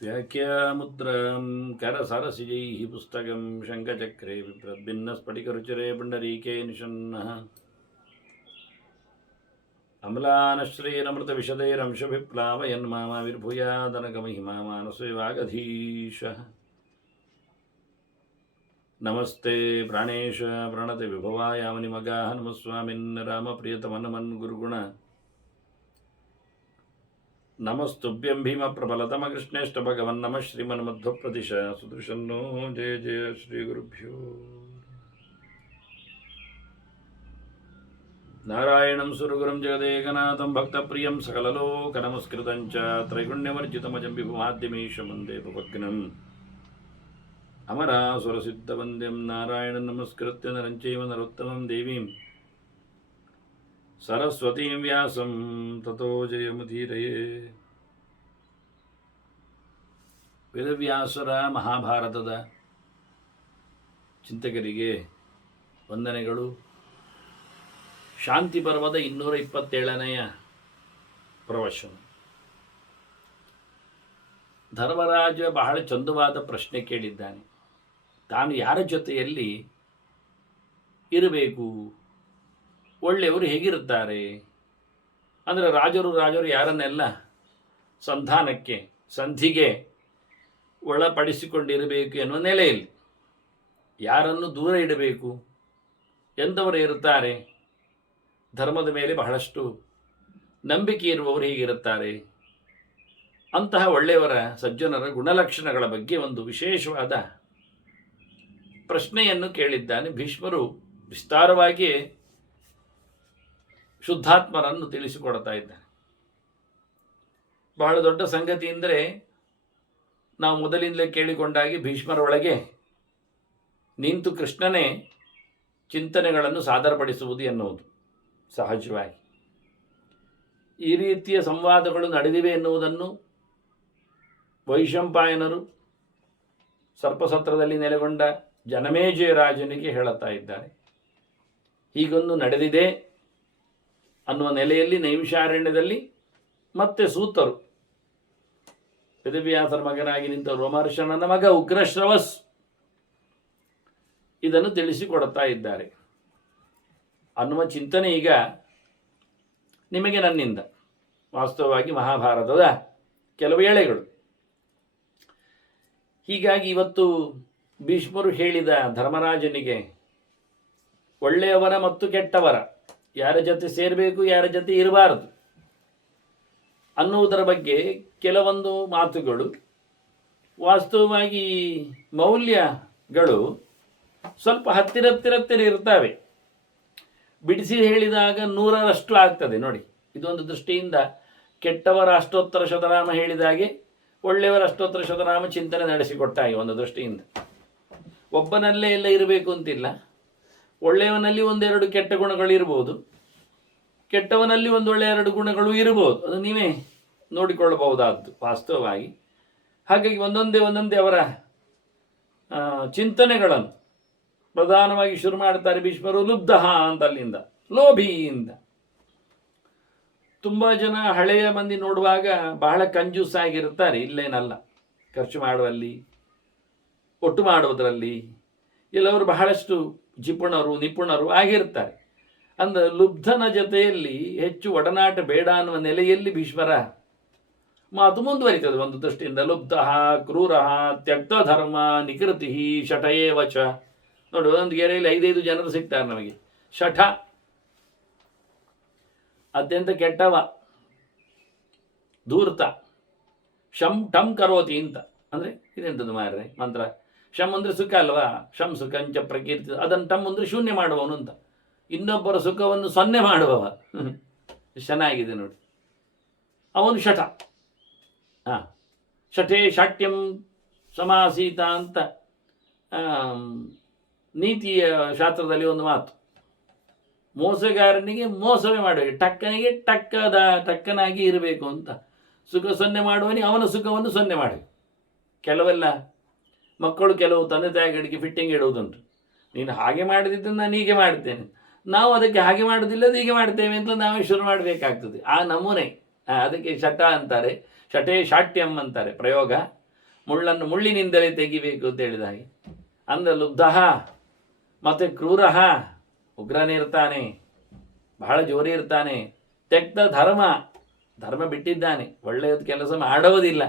व्याख्यामुद्रां करसरसिजैः पुस्तकं शङ्खचक्रे बिभ्रद्भिन्नस्फटिकरुचिरे पुण्डरीके निषण्णः अम्लानश्रीरमृतविशदैरंशभिप्लावयन्मामाविर्भूयादनकमहिमा मानसे वागधीशः नमस्ते प्राणेश प्रणति विभवायामनिमगाः नमस्वामिन् रामप्रियतमनमन् गुरुगुण नमस्तुभ्यं भीमप्रबलतमकृष्णेष्ट भगवन् नमः श्रीमन्मध्वप्रदिश सुदृशन्नो जय जय श्रीगुरुभ्यो नारायणं सुरगुरुं जगदेकनाथं भक्तप्रियं सकललोकनमस्कृतं च त्रैगुण्यवर्जितमजं विभुमाद्यमीशं वन्दे पवग्नम् अमरासुरसिद्धवन्द्यं नारायणं नमस्कृत्य नरं चैव नरोत्तमं देवीं सरस्वतीं व्यासं ततो जयमुदीरये. ವೇದವ್ಯಾಸರ ಮಹಾಭಾರತದ ಚಿಂತಕರಿಗೆ ವಂದನೆಗಳು. ಶಾಂತಿ ಪರ್ವದ 227ನೆಯ ಪ್ರವಚನ. ಧರ್ಮರಾಜ ಬಹಳ ಚಂದವಾದ ಪ್ರಶ್ನೆ ಕೇಳಿದ್ದಾನೆ. ತಾನು ಯಾರ ಜೊತೆಯಲ್ಲಿ ಇರಬೇಕು, ಒಳ್ಳೆಯವರು ಹೇಗಿರುತ್ತಾರೆ ಅಂದರೆ ರಾಜರು ಯಾರನ್ನೆಲ್ಲ ಸಂಧಿಗೆ ಒಳಪಡಿಸಿಕೊಂಡಿರಬೇಕು ಎನ್ನುವ ನೆಲೆಯಲ್ಲಿ ಯಾರನ್ನು ದೂರ ಇಡಬೇಕು, ಎಂಥವರು ಇರುತ್ತಾರೆ, ಧರ್ಮದ ಮೇಲೆ ಬಹಳಷ್ಟು ನಂಬಿಕೆ ಇರುವವರು ಹೇಗಿರುತ್ತಾರೆ, ಅಂತಹ ಒಳ್ಳೆಯವರ ಸಜ್ಜನರ ಗುಣಲಕ್ಷಣಗಳ ಬಗ್ಗೆ ಒಂದು ವಿಶೇಷವಾದ ಪ್ರಶ್ನೆಯನ್ನು ಕೇಳಿದ್ದಾನೆ. ಭೀಷ್ಮರು ವಿಸ್ತಾರವಾಗಿ ಶುದ್ಧಾತ್ಮರನ್ನು ತಿಳಿಸಿಕೊಡ್ತಾ ಇದ್ದಾನೆ. ಬಹಳ ದೊಡ್ಡ ಸಂಗತಿ ಎಂದರೆ, ನಾವು ಮೊದಲಿಂದಲೇ ಕೇಳಿಕೊಂಡಾಗಿ ಭೀಷ್ಮರ ಒಳಗೆ ನಿಂತು ಕೃಷ್ಣನೇ ಚಿಂತನೆಗಳನ್ನು ಸಾದರಪಡಿಸುವುದು ಎನ್ನುವುದು ಸಹಜವಾಗಿ. ಈ ರೀತಿಯ ಸಂವಾದಗಳು ನಡೆದಿವೆ ಎನ್ನುವುದನ್ನು ವೈಶಂಪಾಯನರು ಸರ್ಪಸತ್ರದಲ್ಲಿ ನೆಲೆಗೊಂಡ ಜನಮೇಜಯ ರಾಜನಿಗೆ ಹೇಳುತ್ತಾ ಇದ್ದಾರೆ. ಹೀಗೊಂದು ನಡೆದಿದೆ ಅನ್ನುವ ನೆಲೆಯಲ್ಲಿ ನೈಮಿಷಾರಣ್ಯದಲ್ಲಿ ಮತ್ತೆ ಸೂತರು, ವೇದವ್ಯಾಸರ ಮಗನಾಗಿ ನಿಂತ ರೋಮಹರ್ಷಣನ ಮಗ ಉಗ್ರಶ್ರವಸ್ ಇದನ್ನು ತಿಳಿಸಿಕೊಡುತ್ತಾ ಇದ್ದಾರೆ ಅನ್ನುವ ಚಿಂತನೆ ಈಗ ನಿಮಗೆ ನನ್ನಿಂದ. ವಾಸ್ತವವಾಗಿ ಮಹಾಭಾರತದ ಕೆಲವು ಎಳೆಗಳು. ಹೀಗಾಗಿ ಇವತ್ತು ಭೀಷ್ಮರು ಹೇಳಿದ ಧರ್ಮರಾಜನಿಗೆ ಒಳ್ಳೆಯವರ ಮತ್ತು ಕೆಟ್ಟವರ, ಯಾರ ಜೊತೆ ಸೇರಬೇಕು ಯಾರ ಜೊತೆ ಇರಬಾರದು ಅನ್ನುವುದರ ಬಗ್ಗೆ ಕೆಲವೊಂದು ಮಾತುಗಳು, ವಾಸ್ತವವಾಗಿ ಮೌಲ್ಯಗಳು ಸ್ವಲ್ಪ ಹತ್ತಿರ ಇರ್ತವೆ. ಬಿಡಿಸಿ ಹೇಳಿದಾಗ 100ರಷ್ಟು ಆಗ್ತದೆ ನೋಡಿ. ಇದೊಂದು ದೃಷ್ಟಿಯಿಂದ ಕೆಟ್ಟವರ ಅಷ್ಟೋತ್ತರ ಶತನಾಮ ಹೇಳಿದಾಗೆ ಒಳ್ಳೆಯವರ ಅಷ್ಟೋತ್ತರ ಶತನಾಮ ಚಿಂತನೆ ನಡೆಸಿಕೊಟ್ಟಾಗೆ ಒಂದು ದೃಷ್ಟಿಯಿಂದ. ಒಬ್ಬನಲ್ಲೇ ಎಲ್ಲ ಇರಬೇಕು ಅಂತಿಲ್ಲ. ಒಳ್ಳೆಯವನಲ್ಲಿ ಒಂದೆರಡು ಕೆಟ್ಟ ಗುಣಗಳು ಇರ್ಬೋದು, ಕೆಟ್ಟವನಲ್ಲಿ ಒಂದೊಳ್ಳೆ 2 ಗುಣಗಳು ಇರ್ಬೋದು. ಅದು ನೀವೇ ನೋಡಿಕೊಳ್ಳಬಹುದಾದ್ದು ವಾಸ್ತವವಾಗಿ. ಹಾಗಾಗಿ ಒಂದೊಂದೇ ಅವರ ಚಿಂತನೆಗಳನ್ನು ಪ್ರಧಾನವಾಗಿ ಶುರು ಮಾಡ್ತಾರೆ ಭೀಷ್ಮರು. ಲುಬ್ಧ ಅಂತ, ಅಲ್ಲಿಂದ ಲೋಭಿಯಿಂದ. ತುಂಬ ಜನ ಹಳೆಯ ಮಂದಿ ನೋಡುವಾಗ ಬಹಳ ಕಂಜೂಸ್ ಆಗಿರುತ್ತಾರೆ, ಇಲ್ಲೇನಲ್ಲ. ಖರ್ಚು ಮಾಡುವಲ್ಲಿ, ಒಟ್ಟು ಮಾಡುವುದರಲ್ಲಿ ಎಲ್ಲವರು ಬಹಳಷ್ಟು ನಿಪುಣರು ಆಗಿರ್ತಾರೆ. ಅಂದರೆ ಲುಬ್ಧನ ಜೊತೆಯಲ್ಲಿ ಹೆಚ್ಚು ಒಡನಾಟ ಬೇಡ ಅನ್ನುವ ನೆಲೆಯಲ್ಲಿ ಭೀಷ್ಮರ ಮಾತು ಮುಂದುವರಿತದೆ ಒಂದು ದೃಷ್ಟಿಯಿಂದ. ಲುಬ್ಧ ಕ್ರೂರ ತ್ಯಕ್ತ ಧರ್ಮ ನಿಕೃತಿ ಶಠಯೇವಚ. ನೋಡಿ, ಒಂದೊಂದು ಗೆರೆಯಲ್ಲಿ 5 ಜನರು ಸಿಗ್ತಾರೆ ನಮಗೆ. ಶಠ ಅತ್ಯಂತ ಕೆಟ್ಟವ, ಧೂರ್ತ. ಟಂ ಕರೋತಿ ಅಂತ ಅಂದರೆ ಇದೆಂಥದ್ದು ಮಾರ್ರೆ ಮಂತ್ರ. ಶಮ್ ಅಂದರೆ ಸುಖ ಅಲ್ವಾ, ಶಂ ಸುಖಂಚ ಪ್ರಕೀರ್ತಿ. ಅದನ್ನು ಟಮ್ ಅಂದರೆ ಶೂನ್ಯ ಮಾಡುವವನು ಅಂತ, ಇನ್ನೊಬ್ಬರ ಸುಖವನ್ನು 0 ಮಾಡುವವ. ಚೆನ್ನಾಗಿದೆ ನೋಡಿ, ಅವನು ಶಠ. ಶಠೇ ಶಾಠ್ಯಂ ಸಮಾಸೀತ ಅಂತ ನೀತಿಯ ಶಾಸ್ತ್ರದಲ್ಲಿ ಒಂದು ಮಾತು. ಮೋಸಗಾರನಿಗೆ ಮೋಸವೇ ಮಾಡಬೇಕು, ಟಕ್ಕನಾಗಿ ಇರಬೇಕು ಅಂತ. ಸುಖ 0 ಮಾಡುವನಿ ಅವನ ಸುಖವನ್ನು 0 ಮಾಡಬೇಕು. ಕೆಲವೆಲ್ಲ ಮಕ್ಕಳು ಕೆಲವು ತಂದೆ ತಾಯಿಗಳಿಗೆ ಫಿಟ್ಟಿಂಗ್ ಇಡುವುದುಂಟು. ನೀನು ಹಾಗೆ ಮಾಡಿದ್ದನ್ನು ನಾನು ಹೀಗೆ ಮಾಡ್ತೇನೆ, ನಾವು ಅದಕ್ಕೆ ಹಾಗೆ ಮಾಡೋದಿಲ್ಲ, ಹೀಗೆ ಮಾಡ್ತೇವೆ ಅಂತ ನಾವೇ ಶುರು ಮಾಡಬೇಕಾಗ್ತದೆ. ಆ ನಮೂನೆ ಅದಕ್ಕೆ ಶಠ ಅಂತಾರೆ. ಶಠೇ ಶಾಠ್ಯಂ ಅಂತಾರೆ ಪ್ರಯೋಗ. ಮುಳ್ಳನ್ನು ಮುಳ್ಳಿನಿಂದಲೇ ತೆಗಿಬೇಕು ಅಂತ ಹೇಳಿದ ಹಾಗೆ. ಅಂದರೆ ಲುಬ್ಧಃ ಮತ್ತು ಕ್ರೂರಃ, ಉಗ್ರನೇ ಇರ್ತಾನೆ, ಬಹಳ ಜೋರಿ ಇರ್ತಾನೆ. ತೆಕ್ತ ಧರ್ಮ, ಧರ್ಮ ಬಿಟ್ಟಿದ್ದಾನೆ, ಒಳ್ಳೆಯದು ಕೆಲಸ ಮಾಡುವುದಿಲ್ಲ,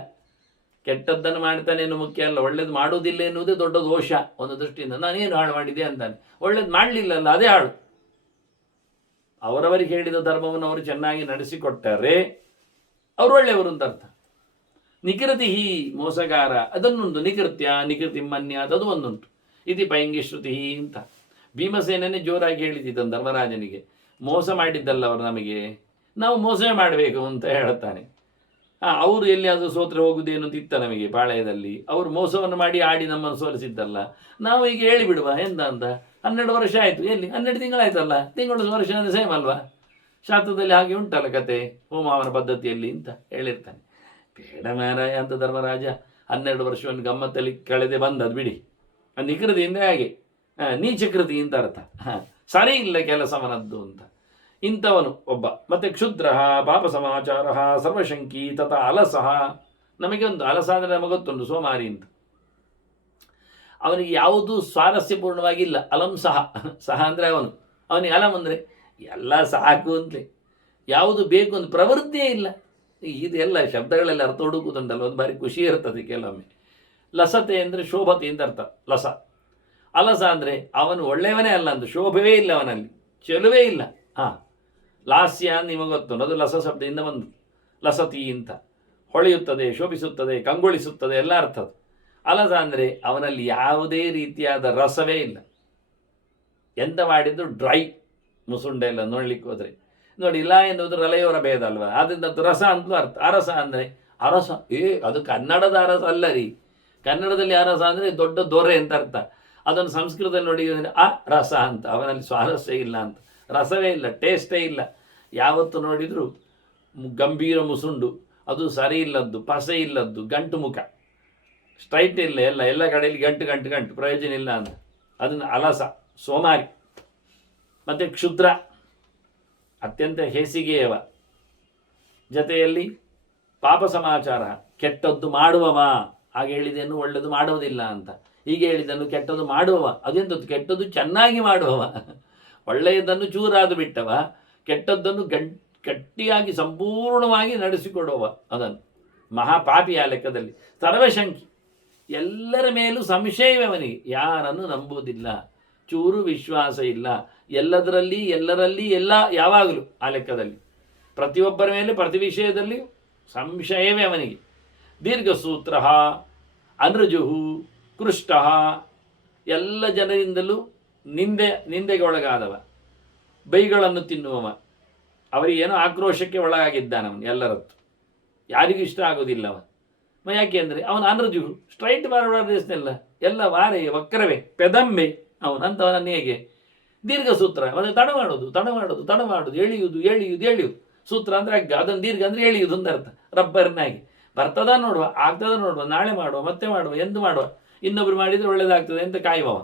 ಕೆಟ್ಟದ್ದನ್ನು ಮಾಡ್ತಾನೆ ಎನ್ನುವ ಮುಖ್ಯ ಅಲ್ಲ, ಒಳ್ಳೇದು ಮಾಡುವುದಿಲ್ಲ ಎನ್ನುವುದೇ ದೊಡ್ಡ ದೋಷ. ಒಂದು ದೃಷ್ಟಿಯಿಂದ ನಾನೇನು ಹಾಳು ಮಾಡಿದೆ ಅಂತಾನೆ, ಒಳ್ಳೇದು ಮಾಡಲಿಲ್ಲಲ್ಲ ಅದೇ ಹಾಳು. ಅವರವರಿಗೆ ಹೇಳಿದ ಧರ್ಮವನ್ನು ಅವರು ಚೆನ್ನಾಗಿ ನಡೆಸಿಕೊಟ್ಟರೆ ಅವರು ಒಳ್ಳೆಯವರು ಅಂತ ಅರ್ಥ. ನಿಕೃತಿ ಹಿ ಮೋಸಗಾರ, ಅದನ್ನೊಂದು ನಿಕೃತ್ಯ ನಿಕೃತಿ ಮನ್ಯ ಅದು ಒಂದುಂಟು. ಇತಿ ಪೈಂಗಿ ಶ್ರುತಿ ಅಂತ ಭೀಮಸೇನನೇ ಜೋರಾಗಿ ಹೇಳಿದ್ದ ಧರ್ಮರಾಜನಿಗೆ, ಮೋಸ ಮಾಡಿದ್ದಲ್ಲ ಅವರು ನಮಗೆ, ನಾವು ಮೋಸ ಮಾಡಬೇಕು ಅಂತ ಹೇಳುತ್ತಾನೆ. ಅವರು ಎಲ್ಲಿಯಾದರೂ ಸೋತ್ರೆ ಹೋಗುವುದೇನು ಅಂತ ಇತ್ತ ನಮಗೆ ಪಾಳ್ಯದಲ್ಲಿ, ಅವರು ಮೋಸವನ್ನು ಮಾಡಿ ಆಡಿ ನಮ್ಮನ್ನು ಸೋಲಿಸಿದ್ದಲ್ಲ, ನಾವು ಈಗ ಹೇಳಿಬಿಡುವ ಎಂತ ಅಂತ. 12 ವರ್ಷ ಆಯಿತು, ಎಲ್ಲಿ 12 ತಿಂಗಳಾಯ್ತಲ್ಲ, ತಿಂಗಳು ವರ್ಷ ಅಂದರೆ ಸೇಮ್ ಅಲ್ವಾ, ಶಾಸ್ತ್ರದಲ್ಲಿ ಹಾಗೆ ಉಂಟಲ್ಲ ಕತೆ, ಹೋಮಾವನ ಪದ್ಧತಿಯಲ್ಲಿ ಅಂತ ಹೇಳಿರ್ತಾನೆ. ಬೇಡ ಮಾರಾಯ ಅಂತ ಧರ್ಮರಾಜ 12 ವರ್ಷವನ್ನು ಗಮ್ಮತ್ತಲ್ಲಿ ಕಳೆದೆ ಬಂದದ್ದು ಬಿಡಿ. ನಿಕೃತಿ ಅಂದರೆ ಹಾಗೆ ನೀಚಕೃತಿ ಅಂತ ಅರ್ಥ, ಸರಿ ಇಲ್ಲ ಕೆಲಸವನದ್ದು ಅಂತ. ಇಂಥವನು ಒಬ್ಬ. ಮತ್ತು ಕ್ಷುದ್ರ ಪಾಪ ಸಮಾಚಾರ ಸರ್ವಶಂಕಿ ತಥಾ ಅಲಸಃ, ನಮಗೆ ಒಂದು ಅಲಸ ಅಂದರೆ ನಮಗೆ ಗೊತ್ತುಂಟು, ಸೋಮಾರಿ ಅಂತ. ಅವನಿಗೆ ಯಾವುದೂ ಸ್ವಾರಸ್ಯಪೂರ್ಣವಾಗಿಲ್ಲ. ಅಲಂ ಸಹ, ಸಹ ಅಂದರೆ ಅವನಿಗೆ ಅಲಂ ಅಂದರೆ ಎಲ್ಲ ಸಾಕು ಅಂತಲೇ, ಯಾವುದು ಬೇಕು ಅಂತ ಪ್ರವೃತ್ತಿಯೇ ಇಲ್ಲ. ಇದೆಲ್ಲ ಶಬ್ದಗಳೆಲ್ಲ ಅರ್ಥ ಹುಡುಕುವುದುಂಟಲ್ಲ, ಒಂದು ಬಾರಿ ಖುಷಿ ಇರ್ತದೆ ಕೆಲವೊಮ್ಮೆ. ಲಸತೆ ಅಂದರೆ ಶೋಭತೆ ಅಂತ ಅರ್ಥ, ಲಸ. ಅಲಸ ಅಂದರೆ ಅವನು ಒಳ್ಳೆಯವನೇ ಅಲ್ಲ ಅಂತ, ಶೋಭವೇ ಇಲ್ಲ ಅವನಲ್ಲಿ, ಚೆಲುವೇ ಇಲ್ಲ. ಲಾಸ್ಯ ನಿಮಗೆ ಗೊತ್ತುಂಟು, ಅದು ಲಸ ಶಬ್ದದಿಂದ ಬಂದು, ಲಸತಿ ಅಂತ, ಹೊಳೆಯುತ್ತದೆ, ಶೋಭಿಸುತ್ತದೆ, ಕಂಗೊಳಿಸುತ್ತದೆ ಎಲ್ಲ ಅರ್ಥದ್ದು. ಅಲಸ ಅಂದರೆ ಅವನಲ್ಲಿ ಯಾವುದೇ ರೀತಿಯಾದ ರಸವೇ ಇಲ್ಲ, ಎಂತ ಮಾಡಿದ್ದು ಡ್ರೈ ಮುಸುಂಡೆ ಎಲ್ಲ ನೋಡ್ಲಿಕ್ಕೆ ಹೋದರೆ ನೋಡಿ. ಇಲ್ಲ ಎನ್ನುವುದು ರಲೆಯವರ ಭೇದ ಅಲ್ವಾ, ಆದ್ದರಿಂದ ಅದು ರಸ ಅಂತಲೂ ಅರ್ಥ. ಅರಸ ಅಂದರೆ ಅರಸ, ಅದು ಕನ್ನಡದ ಅರಸ ಅಲ್ಲ ರೀ, ಕನ್ನಡದಲ್ಲಿ ಅರಸ ಅಂದರೆ ದೊಡ್ಡ ದೊರೆ ಅಂತ ಅರ್ಥ. ಅದನ್ನು ಸಂಸ್ಕೃತದಲ್ಲಿ ನೋಡಿದರೆ ಆ ರಸ ಅಂತ, ಅವನಲ್ಲಿ ಸ್ವಾರಸ್ಯ ಇಲ್ಲ ಅಂತ, ರಸವೇ ಇಲ್ಲ, ಟೇಸ್ಟೇ ಇಲ್ಲ. ಯಾವತ್ತು ನೋಡಿದರೂ ಗಂಭೀರ ಮುಸುಂಡು, ಅದು ಸರಿ ಇಲ್ಲದ್ದು, ಪಸೆ ಇಲ್ಲದ್ದು, ಗಂಟು ಮುಖ, ಸ್ಟ್ರೈಟ್ ಇಲ್ಲ, ಎಲ್ಲ ಕಡೆಯಲ್ಲಿ ಗಂಟು ಪ್ರಯೋಜನ ಇಲ್ಲ ಅಂತ, ಅದನ್ನು ಅಲಸ, ಸೋಮಾರಿ. ಮತ್ತು ಕ್ಷುದ್ರ, ಅತ್ಯಂತ ಹೇಸಿಗೆಯವ. ಜೊತೆಯಲ್ಲಿ ಪಾಪ ಸಮಾಚಾರ, ಕೆಟ್ಟದ್ದು ಮಾಡುವವ. ಹಾಗೆ ಹೇಳಿದೆನು ಒಳ್ಳೆಯದು ಮಾಡುವುದಿಲ್ಲ ಅಂತ, ಹೀಗೆ ಹೇಳಿದನು ಕೆಟ್ಟದ್ದು ಮಾಡುವವ. ಅದೆಂಥದ್ದು ಕೆಟ್ಟದ್ದು ಚೆನ್ನಾಗಿ ಮಾಡುವವ, ಒಳ್ಳೆಯದನ್ನು ಚೂರಾದು ಬಿಟ್ಟವ, ಕೆಟ್ಟದ್ದನ್ನು ಗಟ್ಟಿಯಾಗಿ ಸಂಪೂರ್ಣವಾಗಿ ನಡೆಸಿಕೊಡುವ. ಅದನ್ನು ಮಹಾಪಾಪಿ ಆ ಲೆಕ್ಕದಲ್ಲಿ. ಸರ್ವಶಂಕಿ, ಎಲ್ಲರ ಮೇಲೂ ಸಂಶಯವೇ ಅವನಿಗೆ, ಯಾರನ್ನು ನಂಬುವುದಿಲ್ಲ, ಚೂರು ವಿಶ್ವಾಸ ಇಲ್ಲ, ಎಲ್ಲದರಲ್ಲಿ ಎಲ್ಲರಲ್ಲಿ ಎಲ್ಲ ಯಾವಾಗಲೂ ಆ ಲೆಕ್ಕದಲ್ಲಿ ಪ್ರತಿಯೊಬ್ಬರ ಮೇಲೆ ಪ್ರತಿ ವಿಷಯದಲ್ಲಿ ಸಂಶಯವೇ ಅವನಿಗೆ. ದೀರ್ಘಸೂತ್ರ, ಅನೃಜುಹು, ಕೃಷ್ಟ, ಎಲ್ಲ ಜನರಿಂದಲೂ ನಿಂದೆಗೆ ಒಳಗಾದವ, ಬೈಗಳನ್ನು ತಿನ್ನುವವ. ಅವರಿಗೇನೋ ಆಕ್ರೋಶಕ್ಕೆ ಒಳಗಾಗಿದ್ದಾನವನು ಎಲ್ಲರದ್ದು, ಯಾರಿಗೂ ಇಷ್ಟ ಆಗೋದಿಲ್ಲ ಅವ. ಯಾಕೆ ಅಂದರೆ ಅವನು ಅನೃಜು, ಸ್ಟ್ರೈಟ್ ಬಾರ್ಡರ್ಸ್ನೆಲ್ಲ ಎಲ್ಲ ವಾರೆ ವಕ್ರವೇ ಪೆದಂಬೆ ಅವನಂತವನನ್ನು. ಹೇಗೆ ದೀರ್ಘಸೂತ್ರ, ಅಂದರೆ ತಡ ಮಾಡೋದು, ಎಳೆಯುವುದು. ಸೂತ್ರ ಅಂದರೆ ಹಗ್ಗ, ಅದನ್ನು ದೀರ್ಘ ಅಂದರೆ ಎಳೆಯುವುದು ಅಂತ ಅರ್ಥ. ರಬ್ಬರ್ನಾಗಿ ಬರ್ತದ ನೋಡುವ, ಆಗ್ತದ ನೋಡುವ, ನಾಳೆ ಮಾಡುವ, ಮತ್ತೆ ಮಾಡುವ, ಎಂದು ಮಾಡುವ, ಇನ್ನೊಬ್ರು ಮಾಡಿದರೆ ಒಳ್ಳೆಯದಾಗ್ತದೆ ಅಂತ ಕಾಯುವವ.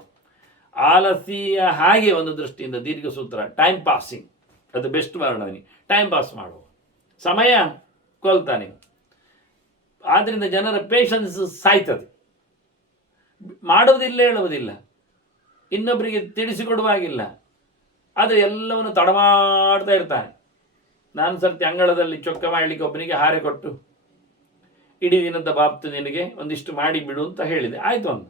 ಆಲಸ್ಯ ಹಾಗೆ ಒಂದು ದೃಷ್ಟಿಯಿಂದ ದೀರ್ಘಸೂತ್ರ, ಟೈಮ್ ಪಾಸಿಂಗ್, ಅದು ಬೆಸ್ಟ್ ವರ್ಣನೆ. ಟೈಮ್ ಪಾಸ್ ಮಾಡುವ, ಸಮಯ ಕೊಲ್ತಾನೆ. ಆದ್ದರಿಂದ ಜನರ ಪೇಷನ್ಸ್ ಸಾಯ್ತದೆ, ಮಾಡುವುದಿಲ್ಲ, ಹೇಳುವುದಿಲ್ಲ, ಇನ್ನೊಬ್ಬರಿಗೆ ತಿಳಿಸಿಕೊಡುವಾಗಿಲ್ಲ, ಆದರೆ ಎಲ್ಲವನ್ನು ತಡಮಾಡ್ತಾ ಇರ್ತಾನೆ. ನಾನು ಸರ್ತಿ ಅಂಗಳದಲ್ಲಿ ಚೊಕ್ಕ ಮಾಡಲಿಕ್ಕೆ ಒಬ್ಬನಿಗೆ ಹಾರೆ ಕೊಟ್ಟು, ಇಡೀ ದಿನದ ಬಾಪ್ತು ನಿನಗೆ ಒಂದಿಷ್ಟು ಮಾಡಿಬಿಡು ಅಂತ ಹೇಳಿದೆ. ಆಯಿತು ಅಂತ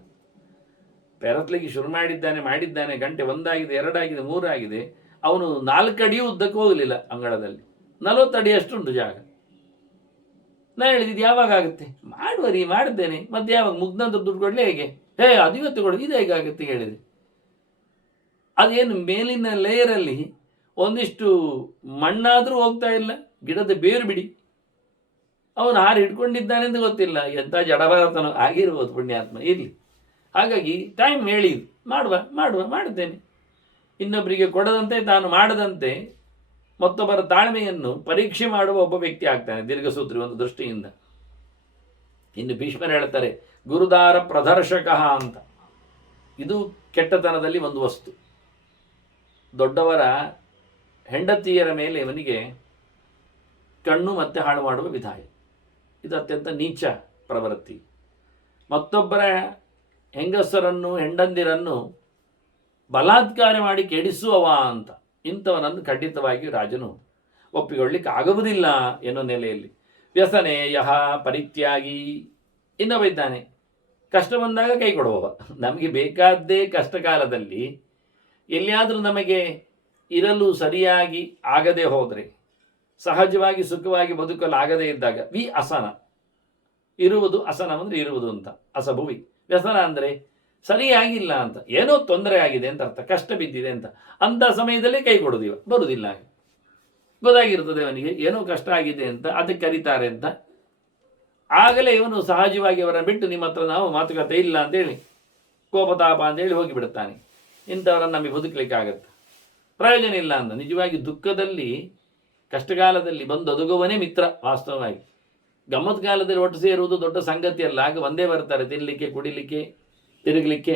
ಪೆರತ್ಲಿಕ್ಕೆ ಶುರು ಮಾಡಿದ್ದಾನೆ. ಗಂಟೆ 1 ಆಗಿದೆ, 2 ಆಗಿದೆ, 3 ಆಗಿದೆ. ಅವನು 4 ಅಡಿಯೂ ಉದ್ದಕ್ಕೆ ಹೋಗಲಿಲ್ಲ ಅಂಗಳದಲ್ಲಿ, 40 ಅಡಿ ಅಷ್ಟುಂಟು ಜಾಗ. ನಾನು ಹೇಳಿದ್ದು ಯಾವಾಗ ಆಗುತ್ತೆ, ಮಾಡುವರಿ ಮಾಡಿದ್ದೇನೆ, ಮತ್ತೆ ಯಾವಾಗ ಮುಗ್ದಂತ ದುಡ್ಡು ಕೊಡಲಿ, ಹೇಗೆ ಅದು ಇವತ್ತು ಕೊಡು, ಇದು ಹೇಗಾಗುತ್ತೆ ಹೇಳಿದೆ. ಅದೇನು ಮೇಲಿನ ಲೇಯರಲ್ಲಿ ಒಂದಿಷ್ಟು ಮಣ್ಣಾದರೂ ಹೋಗ್ತಾ ಇಲ್ಲ, ಗಿಡದ ಬೇರು ಬಿಡಿ, ಅವನು ಹಾರು ಹಿಡ್ಕೊಂಡಿದ್ದಾನೆ ಅಂತ ಗೊತ್ತಿಲ್ಲ, ಎಂಥ ಜಡಭರತನೋ ಆಗಿರ್ಬೋದು ಪುಣ್ಯಾತ್ಮ, ಇರಲಿ. ಹಾಗಾಗಿ ಟೈಮ್ ಹೇಳಿದ್ದು, ಮಾಡುತ್ತೇನೆ. ಇನ್ನೊಬ್ಬರಿಗೆ ಕೊಡದಂತೆ ತಾನು ಮಾಡದಂತೆ ಮತ್ತೊಬ್ಬರ ತಾಳ್ಮೆಯನ್ನು ಪರೀಕ್ಷೆ ಮಾಡುವ ಒಬ್ಬ ವ್ಯಕ್ತಿ ಆಗ್ತಾನೆ ದೀರ್ಘಸೂತ್ರಿ ಒಂದು ದೃಷ್ಟಿಯಿಂದ. ಇನ್ನು ಭೀಷ್ಮರು ಹೇಳ್ತಾರೆ ಗುರುದಾರ ಪ್ರದರ್ಶಕ ಅಂತ. ಇದು ಕೆಟ್ಟತನದಲ್ಲಿ ಒಂದು ವಸ್ತು. ದೊಡ್ಡವರ ಹೆಂಡತಿಯರ ಮೇಲೆ ಇವನಿಗೆ ಕಣ್ಣು ಮತ್ತೆ ಹಾಳು ಮಾಡುವ ವಿಧಾಯ, ಇದು ಅತ್ಯಂತ ನೀಚ ಪ್ರವೃತ್ತಿ. ಮತ್ತೊಬ್ಬರ ಹೆಂಗಸರನ್ನು ಹೆಂಡಂದಿರನ್ನು ಬಲಾತ್ಕಾರ ಮಾಡಿ ಕೆಡಿಸುವವ ಅಂತ ಇಂಥವನನ್ನು ಖಂಡಿತವಾಗಿಯೂ ರಾಜನು ಒಪ್ಪಿಕೊಳ್ಳಿಕ್ಕೆ ಆಗುವುದಿಲ್ಲ ಎನ್ನೋ ನೆಲೆಯಲ್ಲಿ ವ್ಯಸನೆ ಯಹ ಪರಿತ್ಯಾಗಿ ಇನ್ನೊಬ್ಬ ಇದ್ದಾನೆ, ಕಷ್ಟ ಬಂದಾಗ ಕೈ ಕೊಡುವವ. ನಮಗೆ ಬೇಕಾದ್ದೇ ಕಷ್ಟ ಕಾಲದಲ್ಲಿ ಎಲ್ಲಿಯಾದರೂ ನಮಗೆ ಇರಲು ಸರಿಯಾಗಿ ಆಗದೆ ಹೋದರೆ, ಸಹಜವಾಗಿ ಸುಖವಾಗಿ ಬದುಕಲು ಆಗದೇ ಇದ್ದಾಗ ಅಸನ, ಇರುವುದು ಅಸನ ಅಂದರೆ ಇರುವುದು ಅಂತ, ಅಸಭುವಿ. ವ್ಯಸನ ಅಂದರೆ ಸರಿಯಾಗಿಲ್ಲ ಅಂತ, ಏನೋ ತೊಂದರೆ ಆಗಿದೆ ಅಂತ ಅರ್ಥ, ಕಷ್ಟ ಬಿದ್ದಿದೆ ಅಂತ. ಅಂಥ ಸಮಯದಲ್ಲೇ ಕೈ ಕೊಡೋದಿವ, ಬರುವುದಿಲ್ಲ. ಗೊತ್ತಾಗಿರ್ತದೆ ಅವನಿಗೆ ಏನೋ ಕಷ್ಟ ಆಗಿದೆ ಅಂತ, ಅದಕ್ಕೆ ಕರೀತಾರೆ ಅಂತ. ಆಗಲೇ ಇವನು ಸಹಜವಾಗಿ ಅವರನ್ನು ಬಿಟ್ಟು ನಿಮ್ಮ ಹತ್ರ ನಾವು ಮಾತುಕತೆ ಇಲ್ಲ ಅಂತೇಳಿ ಕೋಪತಾಪ ಅಂತೇಳಿ ಹೋಗಿಬಿಡುತ್ತಾನೆ. ಇಂಥವರನ್ನು ನಮಗೆ ಬದುಕಲಿಕ್ಕಾಗತ್ತೆ, ಪ್ರಯೋಜನ ಇಲ್ಲ ಅಂತ. ನಿಜವಾಗಿ ದುಃಖದಲ್ಲಿ ಕಷ್ಟಕಾಲದಲ್ಲಿ ಬಂದು ಒದಗುವನೇ ಮಿತ್ರ. ವಾಸ್ತವವಾಗಿ ಗಮ್ಮತ್ ಕಾಲದಲ್ಲಿ ಒಟ್ಟು ಸೇರುವುದು ದೊಡ್ಡ ಸಂಗತಿ ಅಲ್ಲ, ಆಗ ಒಂದೇ ಬರ್ತಾರೆ ತಿನ್ನಲಿಕ್ಕೆ, ಕುಡಿಲಿಕ್ಕೆ, ತಿರುಗಲಿಕ್ಕೆ.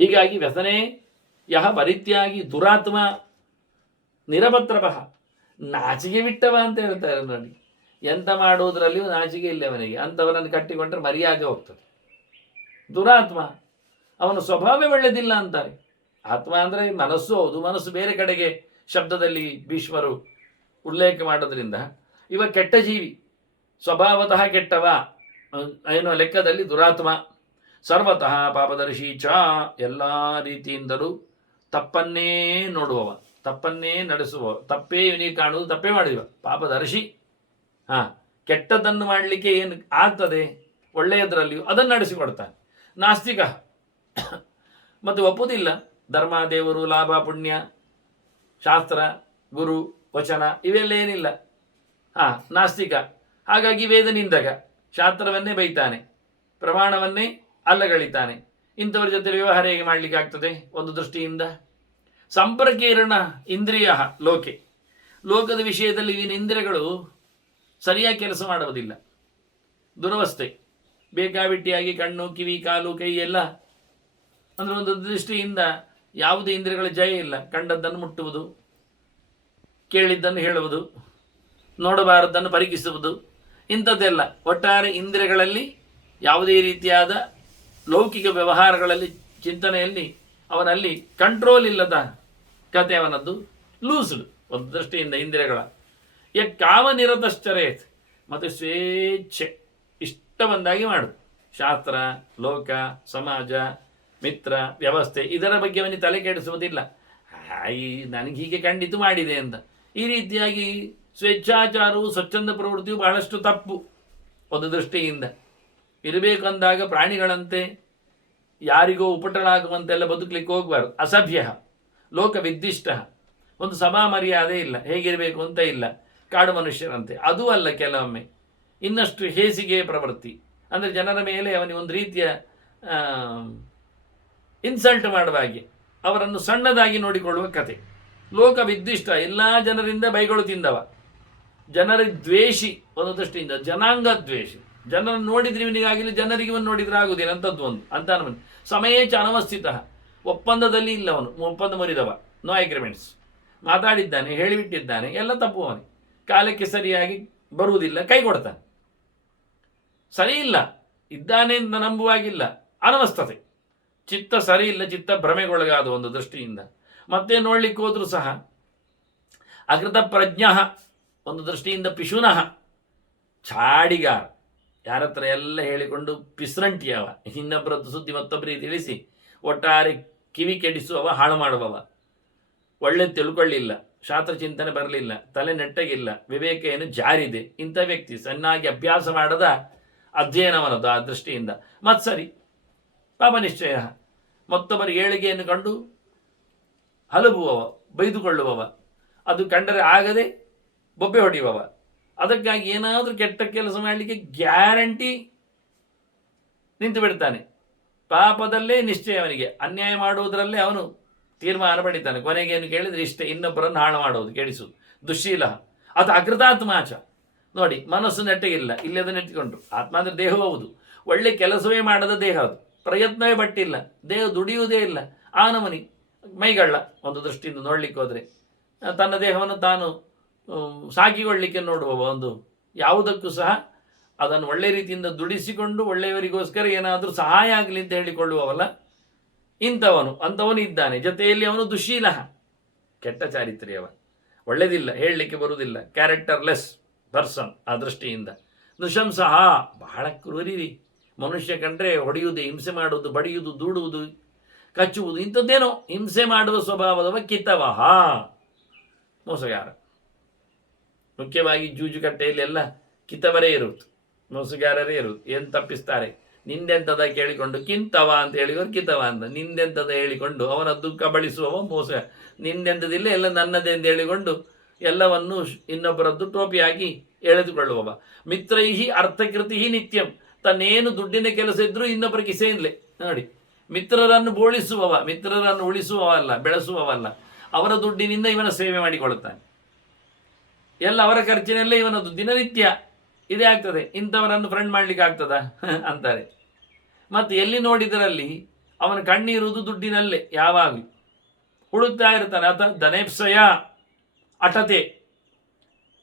ಹೀಗಾಗಿ ವ್ಯಸನೇ ಯಹ ಪರಿತ್ಯಾಗಿ ದುರಾತ್ಮ ನಿರಭದ್ರಭ, ನಾಚಿಕೆ ಬಿಟ್ಟವ ಅಂತ ಹೇಳ್ತಾರೆ ನೋಡಿ. ಎಂತ ಮಾಡುವುದರಲ್ಲಿಯೂ ನಾಚಿಕೆ ಇಲ್ಲ ಅವನಿಗೆ. ಅಂಥವರನ್ನು ಕಟ್ಟಿಕೊಂಡ್ರೆ ಮರ್ಯಾದೆ ಹೋಗ್ತದೆ. ದುರಾತ್ಮ, ಅವನ ಸ್ವಭಾವವೇ ಒಳ್ಳೆದಿಲ್ಲ ಅಂತಾರೆ. ಆತ್ಮ ಅಂದರೆ ಮನಸ್ಸು, ಹೌದು, ಮನಸ್ಸು ಬೇರೆ ಕಡೆಗೆ ಶಬ್ದದಲ್ಲಿ ಭೀಷ್ಮರು ಉಲ್ಲೇಖ ಮಾಡೋದ್ರಿಂದ ಇವ ಕೆಟ್ಟ ಜೀವಿ, ಸ್ವಭಾವತಃ ಕೆಟ್ಟವ ಎನ್ನುವ ಲೆಕ್ಕದಲ್ಲಿ ದುರಾತ್ಮ. ಸರ್ವತಃ ಪಾಪದರ್ಶಿ ಚ, ಎಲ್ಲ ರೀತಿಯಿಂದಲೂ ತಪ್ಪನ್ನೇ ನೋಡುವವ, ತಪ್ಪನ್ನೇ ನಡೆಸುವವ. ತಪ್ಪೇ ಇವನಿಗೆ ಕಾಣುವುದು, ತಪ್ಪೇ ಮಾಡಿದವ ಪಾಪದರ್ಶಿ. ಕೆಟ್ಟದ್ದನ್ನು ಮಾಡಲಿಕ್ಕೆ ಏನು ಆಗ್ತದೆ ಒಳ್ಳೆಯದರಲ್ಲಿಯೂ ಅದನ್ನು ನಡೆಸಿಕೊಡ್ತಾನೆ. ನಾಸ್ತಿಕ, ಮತ್ತು ಒಪ್ಪುವುದಿಲ್ಲ ಧರ್ಮ, ದೇವರು, ಲಾಭ, ಪುಣ್ಯ, ಶಾಸ್ತ್ರ, ಗುರು, ವಚನ ಇವೆಲ್ಲ ಏನಿಲ್ಲ. ನಾಸ್ತಿಕ. ಹಾಗಾಗಿ ವೇದ ನಿಂದಕ, ಶಾಸ್ತ್ರವನ್ನೇ ಬೈತಾನೆ, ಪ್ರಮಾಣವನ್ನೇ ಅಲ್ಲಗಳಿತಾನೆ. ಇಂಥವ್ರ ಜೊತೆ ವ್ಯವಹಾರ ಹೇಗೆ ಮಾಡಲಿಕ್ಕೆ ಆಗ್ತದೆ ಒಂದು ದೃಷ್ಟಿಯಿಂದ? ಸಂಪರ್ಕೀರ್ಣ ಇಂದ್ರಿಯ ಲೋಕೆ, ಲೋಕದ ವಿಷಯದಲ್ಲಿ ಇವಿನ ಇಂದ್ರಿಯಗಳು ಸರಿಯಾಗಿ ಕೆಲಸ ಮಾಡುವುದಿಲ್ಲ, ದುರವಸ್ಥೆ. ಬೇಕಾಬಿಟ್ಟಿಯಾಗಿ ಕಣ್ಣು, ಕಿವಿ, ಕಾಲು, ಕೈ ಎಲ್ಲ ಅಂದರೆ ಒಂದು ದೃಷ್ಟಿಯಿಂದ ಯಾವುದೇ ಇಂದ್ರಿಯಗಳ ಜಯ ಇಲ್ಲ. ಕಂಡದ್ದನ್ನು ಮುಟ್ಟುವುದು, ಕೇಳಿದ್ದನ್ನು ಹೇಳುವುದು, ನೋಡಬಾರದನ್ನು ಪರಿಕಿಸುವುದು, ಇಂಥದ್ದೆಲ್ಲ. ಒಟ್ಟಾರೆ ಇಂದ್ರಿಯಗಳಲ್ಲಿ ಯಾವುದೇ ರೀತಿಯಾದ ಲೌಕಿಕ ವ್ಯವಹಾರಗಳಲ್ಲಿ, ಚಿಂತನೆಯಲ್ಲಿ ಅವನಲ್ಲಿ ಕಂಟ್ರೋಲ್ ಇಲ್ಲದ ಕತೆ ಅವನದ್ದು. ಲೂಸ್ಡ್ ಒಂದು ದೃಷ್ಟಿಯಿಂದ ಇಂದ್ರಿಯಗಳ. ಕಾಮನಿರತಶ್ಚರೇತ್, ಮತ್ತು ಸ್ವೇಚ್ಛೆ, ಇಷ್ಟ ಬಂದಾಗಿ ಮಾಡು. ಶಾಸ್ತ್ರ, ಲೋಕ, ಸಮಾಜ, ಮಿತ್ರ, ವ್ಯವಸ್ಥೆ ಇದರ ಬಗ್ಗೆ ಅವನಿಗೆ ತಲೆ ಕೆಡಿಸುವುದಿಲ್ಲ. ನನಗೆ ಹೀಗೆ ಖಂಡಿತು ಮಾಡಿದೆ ಅಂತ. ಈ ರೀತಿಯಾಗಿ ಸ್ವೇಚ್ಛಾಚಾರವು, ಸ್ವಚ್ಛಂದ ಪ್ರವೃತ್ತಿಯು ಬಹಳಷ್ಟು ತಪ್ಪು ಒಂದು ದೃಷ್ಟಿಯಿಂದ. ಇರಬೇಕಂದಾಗ ಪ್ರಾಣಿಗಳಂತೆ ಯಾರಿಗೋ ಉಪಟಳಾಗುವಂತೆಲ್ಲ ಬದುಕಲಿಕ್ಕೆ ಹೋಗಬಾರ್ದು. ಅಸಭ್ಯ, ಲೋಕ ವಿದ್ದಿಷ್ಟ, ಒಂದು ಸಭಾ ಮರ್ಯಾದೆ ಇಲ್ಲ, ಹೇಗಿರಬೇಕು ಅಂತ ಇಲ್ಲ, ಕಾಡು ಮನುಷ್ಯರಂತೆ. ಅದೂ ಅಲ್ಲ, ಕೆಲವೊಮ್ಮೆ ಇನ್ನಷ್ಟು ಹೇಸಿಗೆ ಪ್ರವೃತ್ತಿ, ಅಂದರೆ ಜನರ ಮೇಲೆ ಅವನಿಗೆ ಒಂದು ರೀತಿಯ ಇನ್ಸಲ್ಟ್ ಮಾಡುವ ಹಾಗೆ, ಅವರನ್ನು ಸಣ್ಣದಾಗಿ ನೋಡಿಕೊಳ್ಳುವ ಕತೆ. ಲೋಕ ವಿದ್ದಿಷ್ಟ, ಎಲ್ಲ ಜನರಿಂದ ಬೈಗಳು ತಿಂದವ, ಜನರ ದ್ವೇಷಿ ಒಂದು ದೃಷ್ಟಿಯಿಂದ, ಜನಾಂಗ ದ್ವೇಷಿ. ಜನರನ್ನು ನೋಡಿದ್ರೆ ಇವನಿಗಾಗಲಿ, ಜನರಿಗೆ ಇವನು ನೋಡಿದ್ರೆ ಆಗುವುದಿಲ್ಲ ಅಂಥದ್ದು ಒಂದು ಅಂತ ಅನ್ಬಂದು. ಸಮಯೇಚ ಅನವಸ್ಥಿತ, ಒಪ್ಪಂದದಲ್ಲಿ ಇಲ್ಲ ಅವನು, ಒಪ್ಪಂದ ಮುರಿದವ, ನೋ ಅಗ್ರಿಮೆಂಟ್ಸ್. ಮಾತಾಡಿದ್ದಾನೆ, ಹೇಳಿಬಿಟ್ಟಿದ್ದಾನೆ, ಎಲ್ಲ ತಪ್ಪು ಅವನಿಗೆ. ಕಾಲಕ್ಕೆ ಸರಿಯಾಗಿ ಬರುವುದಿಲ್ಲ, ಕೈ ಕೊಡ್ತಾನೆ. ಸರಿ ಇಲ್ಲ, ಇದ್ದಾನೆ ಅಂತ ನಂಬುವಾಗಿಲ್ಲ, ಅನವಸ್ಥತೆ, ಚಿತ್ತ ಸರಿ ಇಲ್ಲ, ಚಿತ್ತ ಭ್ರಮೆಗೊಳಗಾದ ಒಂದು ದೃಷ್ಟಿಯಿಂದ. ಮತ್ತೆ ನೋಡ್ಲಿಕ್ಕೆ ಹೋದ್ರೂ ಸಹ ಅಕೃತ ಪ್ರಜ್ಞ ಒಂದು ದೃಷ್ಟಿಯಿಂದ, ಪಿಶುನಃ ಚಾಡಿಗಾರ, ಯಾರ ಹತ್ರ ಎಲ್ಲ ಹೇಳಿಕೊಂಡು ಪಿಸ್ರಂಟಿಯವ, ಇನ್ನೊಬ್ಬರದ್ದು ಸುದ್ದಿ ಮತ್ತೊಬ್ಬರಿಗೆ ತಿಳಿಸಿ ಒಟ್ಟಾರೆ ಕಿವಿ ಕೆಡಿಸುವವ, ಹಾಳು ಮಾಡುವವ. ಒಳ್ಳೆ ತಿಳ್ಕೊಳ್ಳಿಲ್ಲ, ಶಾಸ್ತ್ರ ಚಿಂತನೆ ಬರಲಿಲ್ಲ, ತಲೆ ನೆಟ್ಟಗಿಲ್ಲ, ವಿವೇಕ ಏನು ಜಾರಿದೆ. ಇಂಥ ವ್ಯಕ್ತಿ ಚೆನ್ನಾಗಿ ಅಭ್ಯಾಸ ಮಾಡದ ಅಧ್ಯಯನವನದು. ಆ ದೃಷ್ಟಿಯಿಂದ ಮತ್ಸರಿ, ಪಾಪ ನಿಶ್ಚಯ, ಮತ್ತೊಬ್ಬರ ಏಳಿಗೆಯನ್ನು ಕಂಡು ಹಲಬುವವ, ಬೈದುಕೊಳ್ಳುವವ, ಅದು ಕಂಡರೆ ಆಗದೆ ಬೊಬ್ಬೆ ಹೊಡೆಯುವವ. ಅದಕ್ಕಾಗಿ ಏನಾದರೂ ಕೆಟ್ಟ ಕೆಲಸ ಮಾಡಲಿಕ್ಕೆ ಗ್ಯಾರಂಟಿ ನಿಂತು ಬಿಡ್ತಾನೆ. ಪಾಪದಲ್ಲೇ ನಿಶ್ಚಯ ಅವನಿಗೆ, ಅನ್ಯಾಯ ಮಾಡುವುದರಲ್ಲೇ ಅವನು ತೀರ್ಮಾನ ಪಡಿತಾನೆ. ಕೊನೆಗೇನು ಕೇಳಿದರೆ ಇಷ್ಟೇ, ಇನ್ನೊಬ್ಬರನ್ನು ಹಾಳು ಮಾಡುವುದು, ಕೆಡಿಸುವುದು. ದುಶ್ಶೀಲ ಅದು ಅಕೃತಾತ್ಮಾಚ. ನೋಡಿ, ಮನಸ್ಸು ನೆಟ್ಟಗಿಲ್ಲ, ಇಲ್ಲದ ನೆಟ್ಟಿಕೊಂಡು. ಆತ್ಮ ಅಂದರೆ ದೇಹ, ಹೌದು, ಒಳ್ಳೆ ಕೆಲಸವೇ ಮಾಡದ ದೇಹ, ಅದು ಪ್ರಯತ್ನವೇ ಪಟ್ಟಿಲ್ಲ, ದೇಹ ದುಡಿಯುವುದೇ ಇಲ್ಲ, ಆ ನಮನಿ ಮೈಗಳ್ಳ ಒಂದು ದೃಷ್ಟಿಯಿಂದ ನೋಡಲಿಕ್ಕೆ ಹೋದರೆ. ತನ್ನ ದೇಹವನ್ನು ತಾನು ಸಾಕಿಕೊಳ್ಳಲಿಕ್ಕೆ ನೋಡುವ ಒಂದು, ಯಾವುದಕ್ಕೂ ಸಹ ಅದನ್ನು ಒಳ್ಳೆ ರೀತಿಯಿಂದ ದುಡಿಸಿಕೊಂಡು ಒಳ್ಳೆಯವರಿಗೋಸ್ಕರ ಏನಾದರೂ ಸಹಾಯ ಆಗಲಿ ಅಂತ ಹೇಳಿಕೊಳ್ಳುವವಲ್ಲ ಅಂಥವನು ಇದ್ದಾನೆ. ಜೊತೆಯಲ್ಲಿ ಅವನು ದುಶೀಲ, ಕೆಟ್ಟ ಚಾರಿತ್ರ್ಯವ, ಒಳ್ಳೆದಿಲ್ಲ, ಹೇಳಲಿಕ್ಕೆ ಬರುವುದಿಲ್ಲ, ಕ್ಯಾರೆಕ್ಟರ್ಲೆಸ್ ಪರ್ಸನ್. ಆ ದೃಷ್ಟಿಯಿಂದ ನೃಶಂಸಃ, ಬಹಳ ಕ್ರೂರಿ, ಮನುಷ್ಯ ಕಂಡ್ರೆ ಹೊಡೆಯುವುದು, ಹಿಂಸೆ ಮಾಡುವುದು, ಬಡಿಯುವುದು, ದೂಡುವುದು, ಕಚ್ಚುವುದು, ಇಂಥದ್ದೇನೋ ಹಿಂಸೆ ಮಾಡುವ ಸ್ವಭಾವದವ. ಕಿತವಹ, ಮೋಸಗಾರ. ಮುಖ್ಯವಾಗಿ ಜೂಜುಕಟ್ಟೆಯಲ್ಲೆಲ್ಲ ಕಿತವರೇ ಇರುವುದು, ಮೋಸಗಾರರೇ ಇರುವುದು. ಏನು ತಪ್ಪಿಸ್ತಾರೆ, ನಿಂದೆಂಥದ ಕೇಳಿಕೊಂಡು ಕಿಂತವ ಅಂತ ಹೇಳಿದವರು ಕಿತವ ಅಂತ, ನಿಂದೆಂಥದ ಹೇಳಿಕೊಂಡು ಅವನದ್ದು ಕಬಳಿಸುವವ ಮೋಸ. ನಿಂದೆಂಥದಿಲ್ಲ, ಎಲ್ಲ ನನ್ನದೇ ಅಂತ ಹೇಳಿಕೊಂಡು ಎಲ್ಲವನ್ನು ಇನ್ನೊಬ್ಬರದ್ದು ಟೋಪಿಯಾಗಿ ಎಳೆದುಕೊಳ್ಳುವವ. ಮಿತ್ರೈಹಿ ಅರ್ಥಕೃತಿ ನಿತ್ಯಂ, ತನ್ನೇನು ದುಡ್ಡಿನ ಕೆಲಸ ಇದ್ರೂ ಇನ್ನೊಬ್ಬರ ಕಿಸೆಯಿಂದಲೇ ನೋಡಿ. ಮಿತ್ರರನ್ನು ಬೋಳಿಸುವವ, ಮಿತ್ರರನ್ನು ಉಳಿಸುವವಲ್ಲ, ಬೆಳೆಸುವವಲ್ಲ. ಅವರ ದುಡ್ಡಿನಿಂದ ಇವನ ಸೇವೆ ಮಾಡಿಕೊಳ್ಳುತ್ತಾನೆ. ಎಲ್ಲ ಅವರ ಖರ್ಚಿನಲ್ಲೇ ಇವನದು ದಿನನಿತ್ಯ ಇದೇ ಆಗ್ತದೆ. ಇಂಥವರನ್ನು ಫ್ರೆಂಡ್ ಮಾಡ್ಲಿಕ್ಕೆ ಆಗ್ತದ ಅಂತಾರೆ. ಮತ್ತು ಎಲ್ಲಿ ನೋಡಿದರಲ್ಲಿ ಅವನ ಕಣ್ಣೀರುವುದು ದುಡ್ಡಿನಲ್ಲೇ, ಯಾವಾಗಲೂ ಹುಡುಕ್ತಾ ಇರ್ತಾನೆ. ಧನೇಪ್ಸಯ ಅಟತೆ,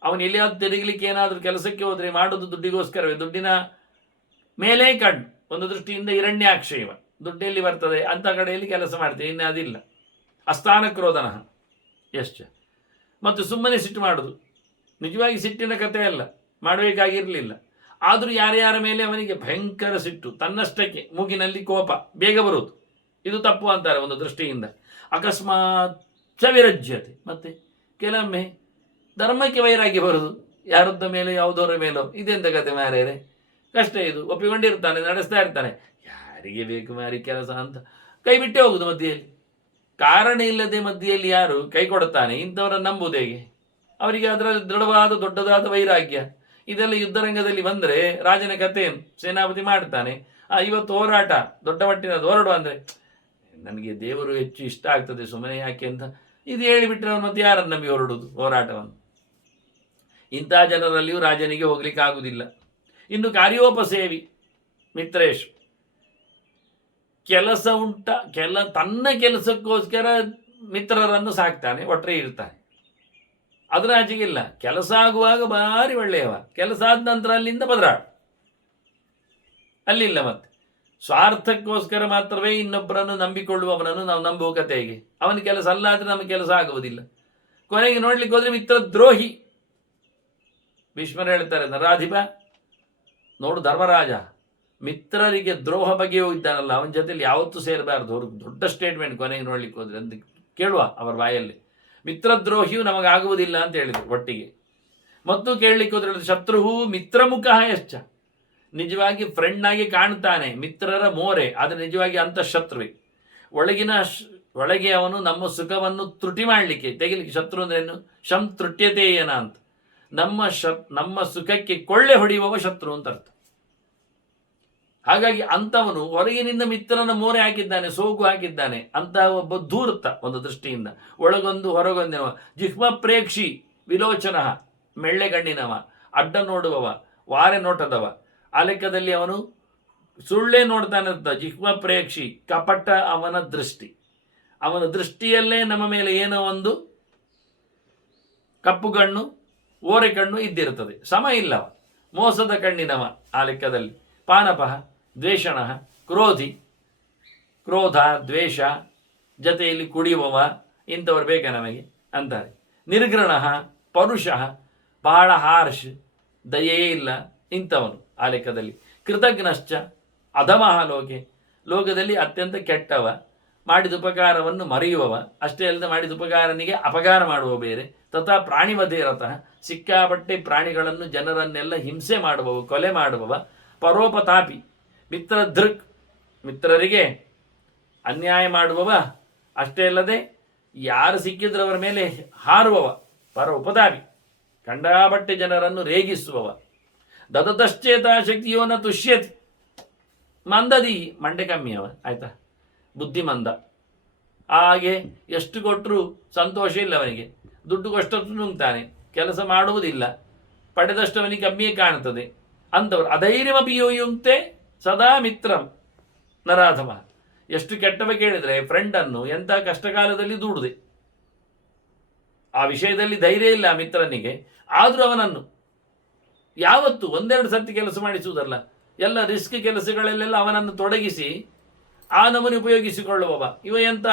ಅವನು ಎಲ್ಲಿಯಾದ್ರೂ ತಿರುಗಲಿಕ್ಕೆ ಏನಾದರೂ ಕೆಲಸಕ್ಕೆ ಹೋದರೆ ಮಾಡೋದು ದುಡ್ಡಿಗೋಸ್ಕರವೇ. ದುಡ್ಡಿನ ಮೇಲೇ ಕಣ್ಣು, ಒಂದು ದೃಷ್ಟಿಯಿಂದ ಹಿರಣ್ಯಾಕ್ಷಯವ, ದುಡ್ಡೆಲ್ಲಿ ಬರ್ತದೆ ಅಂಥ ಕಡೆಯಲ್ಲಿ ಕೆಲಸ ಮಾಡ್ತೇವೆ, ಇನ್ನು ಅದಿಲ್ಲ. ಅಸ್ಥಾನ ಕ್ರೋಧನ ಎಷ್ಟು, ಮತ್ತು ಸುಮ್ಮನೆ ಸಿಟ್ಟು ಮಾಡೋದು. ನಿಜವಾಗಿ ಸಿಟ್ಟಿನ ಕಥೆ ಅಲ್ಲ, ಮಾಡಬೇಕಾಗಿರಲಿಲ್ಲ. ಆದರೂ ಯಾರ್ಯಾರ ಮೇಲೆ ಅವನಿಗೆ ಭಯಂಕರ ಸಿಟ್ಟು, ತನ್ನಷ್ಟಕ್ಕೆ ಮೂಗಿನಲ್ಲಿ ಕೋಪ ಬೇಗ ಬರುವುದು, ಇದು ತಪ್ಪು ಅಂತಾರೆ ಒಂದು ದೃಷ್ಟಿಯಿಂದ. ಅಕಸ್ಮಾತ್ ಚವಿರಜ್ಯತೆ, ಮತ್ತೆ ಕೆಲವೊಮ್ಮೆ ಧರ್ಮಕ್ಕೆ ವೈರಾಗ್ಯ ಬರುವುದು, ಯಾರದ್ದ ಮೇಲೆ ಯಾವುದವರ ಮೇಲೋ. ಇದೆಂತ ಕತೆ ಮಾರ್ಯಾರೆ, ಕಷ್ಟ ಇದು. ಒಪ್ಪಿಕೊಂಡಿರ್ತಾನೆ, ನಡೆಸ್ತಾ ಇರ್ತಾನೆ, ಯಾರಿಗೆ ಬೇಕು ಮಾರಿ ಕೆಲಸ ಅಂತ ಕೈ ಬಿಟ್ಟೇ ಹೋಗುದು ಮಧ್ಯೆಯಲ್ಲಿ. ಕಾರಣ ಇಲ್ಲದೆ ಮಧ್ಯೆಯಲ್ಲಿ ಯಾರು ಕೈ ಕೊಡುತ್ತಾನೆ? ಇಂಥವರನ್ನು ನಂಬುವುದು ಹೇಗೆ? ಅವರಿಗೆ ಅದರಲ್ಲಿ ದೃಢವಾದ ದೊಡ್ಡದಾದ ವೈರಾಗ್ಯ. ಇದೆಲ್ಲ ಯುದ್ಧರಂಗದಲ್ಲಿ ಬಂದರೆ ರಾಜನ ಕಥೆಯನ್ನು ಸೇನಾಪತಿ ಮಾಡ್ತಾನೆ. ಇವತ್ತು ಹೋರಾಟ ದೊಡ್ಡ ಮಟ್ಟಿನದು, ಹೊರಡು ಅಂದರೆ ನನಗೆ ದೇವರು ಹೆಚ್ಚು ಇಷ್ಟ ಆಗ್ತದೆ, ಸುಮ್ಮನೆ ಯಾಕೆ ಅಂತ ಇದು ಹೇಳಿಬಿಟ್ರೆ ಅವನು ಮತ್ತೆ ಯಾರನ್ನು ನಂಬಿ ಹೊರಡುವುದು ಹೋರಾಟವನ್ನು? ಇಂಥ ಜನರಲ್ಲಿಯೂ ರಾಜನಿಗೆ ಹೋಗ್ಲಿಕ್ಕೆ ಆಗುವುದಿಲ್ಲ. ಇನ್ನು ಕಾರ್ಯೋಪಸೇವಿ ಮಿತ್ರೇಶ್, ಕೆಲಸ ತನ್ನ ಕೆಲಸಕ್ಕೋಸ್ಕರ ಮಿತ್ರರನ್ನು ಸಾಕ್ತಾನೆ, ಒಟ್ಟರೆ ಇರ್ತಾನೆ. ಅದರ ಆಚೆಗಿಲ್ಲ. ಕೆಲಸ ಆಗುವಾಗ ಭಾರಿ ಒಳ್ಳೆಯವ, ಕೆಲಸ ಆದ ನಂತರ ಅಲ್ಲಿಂದ ಬದಲಾಡ, ಅಲ್ಲಿಲ್ಲ. ಮತ್ತೆ ಸ್ವಾರ್ಥಕ್ಕೋಸ್ಕರ ಮಾತ್ರವೇ ಇನ್ನೊಬ್ಬರನ್ನು ನಂಬಿಕೊಳ್ಳುವವನನ್ನು ನಾವು ನಂಬುವ ಕತೆ ಹೇಗೆ? ಅವನ ಕೆಲಸ ಅಲ್ಲಾದರೆ ನಮಗೆ ಕೆಲಸ ಆಗುವುದಿಲ್ಲ. ಕೊನೆಗೆ ನೋಡ್ಲಿಕ್ಕೆ ಹೋದ್ರೆ ಮಿತ್ರ ದ್ರೋಹಿ. ಭೀಷ್ಮರು ಹೇಳ್ತಾರೆ, ನರಾಧಿಪ ನೋಡು, ಧರ್ಮರಾಜ ಮಿತ್ರರಿಗೆ ದ್ರೋಹ ಬಗೆಯೂ ಇದ್ದಾನಲ್ಲ, ಅವನ ಜೊತೆಲಿ ಯಾವತ್ತೂ ಸೇರಬಾರ್ದು. ಅವ್ರಿಗೆ ದೊಡ್ಡ ಸ್ಟೇಟ್ಮೆಂಟ್ ಕೊನೆಗೆ ನೋಡ್ಲಿಕ್ಕೆ ಹೋದ್ರೆ ಅಂತ ಕೇಳುವ ಅವರ ಬಾಯಲ್ಲಿ. ಮಿತ್ರದ್ರೋಹಿಯು ನಮಗಾಗುವುದಿಲ್ಲ ಅಂತ ಹೇಳಿದರು ಒಟ್ಟಿಗೆ. ಮತ್ತು ಕೇಳಲಿಕ್ಕೆ ಹೋದ್ರೆ ಶತ್ರುಹು ಮಿತ್ರಮುಖ ಎಶ್ಚ, ನಿಜವಾಗಿ ಫ್ರೆಂಡ್ ಆಗಿ ಕಾಣ್ತಾನೆ, ಮಿತ್ರರ ಮೋರೆ, ಆದರೆ ನಿಜವಾಗಿ ಅಂತ ಶತ್ರುವೆ. ಒಳಗೆ ಅವನು ನಮ್ಮ ಸುಖವನ್ನು ತ್ರುಟಿ ಮಾಡಲಿಕ್ಕೆ ತೆಗಿಲಿಕ್ಕೆ, ಶತ್ರು ಅಂದ್ರೇನು? ತೃಟ್ಯತೆಯೇನ ಅಂತ, ನಮ್ಮ ಸುಖಕ್ಕೆ ಕೊಳ್ಳೆ ಹೊಡೆಯುವವ ಶತ್ರು ಅಂತ ಅರ್ಥ. ಹಾಗಾಗಿ ಅಂಥವನು ಹೊರಗಿನಿಂದ ಮಿತ್ರನ ಮೋರೆ ಹಾಕಿದ್ದಾನೆ, ಸೋಗು ಹಾಕಿದ್ದಾನೆ. ಅಂತಹ ಒಬ್ಬ ಧೂರ್ತ ಒಂದು ದೃಷ್ಟಿಯಿಂದ, ಒಳಗೊಂದು ಹೊರಗೊಂದಿನವ. ಜಿಹ್ಮ ಪ್ರೇಕ್ಷಿ ವಿಲೋಚನ, ಮೆಳ್ಳೆಗಣ್ಣಿನವ, ಅಡ್ಡ ನೋಡುವವ, ವಾರೆ ನೋಟದವ. ಆ ಲೆಕ್ಕದಲ್ಲಿ ಅವನು ಸುಳ್ಳೇ ನೋಡ್ತಾನೆ ಅಂತ. ಜಿಹ್ಮ ಪ್ರೇಕ್ಷಿ, ಕಪಟ ಅವನ ದೃಷ್ಟಿ. ಅವನ ದೃಷ್ಟಿಯಲ್ಲೇ ನಮ್ಮ ಮೇಲೆ ಏನೋ ಒಂದು ಕಪ್ಪು ಕಣ್ಣು, ಓರೆ ಕಣ್ಣು ಇದ್ದಿರುತ್ತದೆ, ಸಮ ಇಲ್ಲವ. ಮೋಸದ ಕಣ್ಣಿನವ ಆ ಲೆಕ್ಕದಲ್ಲಿ. ಪಾನಪಃ ದ್ವೇಷಣ, ಕ್ರೋಧಿ, ಕ್ರೋಧ ದ್ವೇಷ ಜೊತೆಯಲ್ಲಿ ಕುಡಿಯುವವ, ಇಂಥವ್ರು ಬೇಕಾ ನಮಗೆ ಅಂತಾರೆ. ನಿರ್ಘೃಣ ಪರುಷಃ, ಬಹಳ ಹಾರ್ಷ್, ದಯೆಯೇ ಇಲ್ಲ ಇಂಥವನು ಆ ಲೆಕ್ಕದಲ್ಲಿ. ಕೃತಜ್ಞಶ್ಚ ಅಧಮಃ ಲೋಕೆ, ಲೋಕದಲ್ಲಿ ಅತ್ಯಂತ ಕೆಟ್ಟವ, ಮಾಡಿದ ಉಪಕಾರವನ್ನು ಮರೆಯುವವ. ಅಷ್ಟೇ ಅಲ್ಲದೆ ಮಾಡಿದ ಉಪಕಾರನಿಗೆ ಅಪಕಾರ ಮಾಡುವ ಬೇರೆ. ತಥಾ ಪ್ರಾಣಿವಧೇ ರತಃ, ಸಿಕ್ಕಾಪಟ್ಟೆ ಪ್ರಾಣಿಗಳನ್ನು ಜನರನ್ನೆಲ್ಲ ಹಿಂಸೆ ಮಾಡುವವ, ಕೊಲೆ ಮಾಡುವವ. ಪರೋಪತಾಪಿ ಮಿತ್ರದೃಕ್, ಮಿತ್ರರಿಗೆ ಅನ್ಯಾಯ ಮಾಡುವವ. ಅಷ್ಟೇ ಅಲ್ಲದೆ ಯಾರು ಸಿಕ್ಕಿದ್ರು ಅವರ ಮೇಲೆ ಹಾರುವವ. ಪರ ಉಪತಾಪಿ, ಕಂಡಾಪಟ್ಟೆ ಜನರನ್ನು ರೇಗಿಸುವವ. ದದತಶ್ಚೇತ ಶಕ್ತಿಯೋನ ತುಷ್ಯತಿ, ಮಂದದಿ, ಮಂಡೆ ಕಮ್ಮಿಯವ, ಆಯ್ತಾ, ಬುದ್ಧಿಮಂದ. ಹಾಗೆ ಎಷ್ಟು ಕೊಟ್ಟರೂ ಸಂತೋಷ ಇಲ್ಲ ಅವನಿಗೆ, ದುಡ್ಡು ಕೊಷ್ಟಷ್ಟು ನುಂಗ್ತಾನೆ, ಕೆಲಸ ಮಾಡುವುದಿಲ್ಲ, ಪಡೆದಷ್ಟು ಅವನಿಗೆ ಕಮ್ಮಿಯೇ ಕಾಣುತ್ತದೆ. ಅಂಥವ್ರು ಅಧೈರ್ಯಮಪಿಯುಂಕ್ತೆ ಸದಾ ಮಿತ್ರಂ ನರಾಧಮ. ಎಷ್ಟು ಕೆಟ್ಟವ ಕೇಳಿದರೆ ಫ್ರೆಂಡನ್ನು ಎಂಥ ಕಷ್ಟಕಾಲದಲ್ಲಿ ದೂಡುದೆ. ಆ ವಿಷಯದಲ್ಲಿ ಧೈರ್ಯ ಇಲ್ಲ ಮಿತ್ರನಿಗೆ, ಆದರೂ ಅವನನ್ನು ಯಾವತ್ತು ಒಂದೆರಡು ಸರ್ತಿ ಕೆಲಸ ಮಾಡಿಸುವುದಲ್ಲ, ಎಲ್ಲ ರಿಸ್ಕ್ ಕೆಲಸಗಳಲ್ಲೆಲ್ಲ ಅವನನ್ನು ತೊಡಗಿಸಿ ಆ ನಮೂನೆ ಉಪಯೋಗಿಸಿಕೊಳ್ಳುವವ ಇವ ಎಂಥ